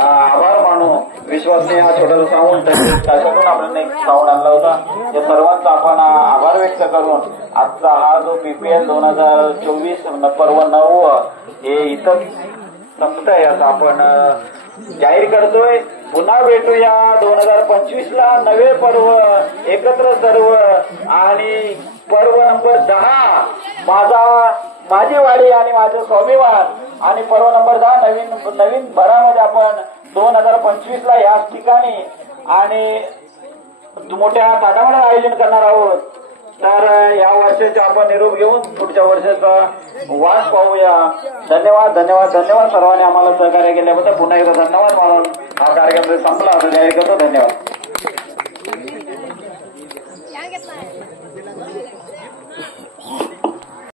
आभार मानू. विश्वासने हा छोटासा साऊंड त्याच्यातून आपल्याला एक साऊंड आणला होता. या सर्वांचा आपण आभार व्यक्त करून आजचा हा जो PPL 2024 पर्व 9 हे इथं संपत आहे असं आपण जाहीर करतोय. पुन्हा भेटूया 2025ला नवे पर्व एकत्र सर्व आणि पर्व नंबर 10 माझी वाडी आणि माझं स्वाभिमान आणि पर्व नंबर 10 नवीन भरामध्ये आपण 2025ला याच ठिकाणी आणि मोठ्या ताटामाटात आयोजन करणार आहोत. तर या वर्षाचा आपण निरोप घेऊन पुढच्या वर्षाचा वास पाहूया. धन्यवाद सर्वांनी आम्हाला सहकार्य केल्याबद्दल पुन्हा एकदा धन्यवाद मानून हा कार्यक्रम संपला असं जाहीर करतो. धन्यवाद.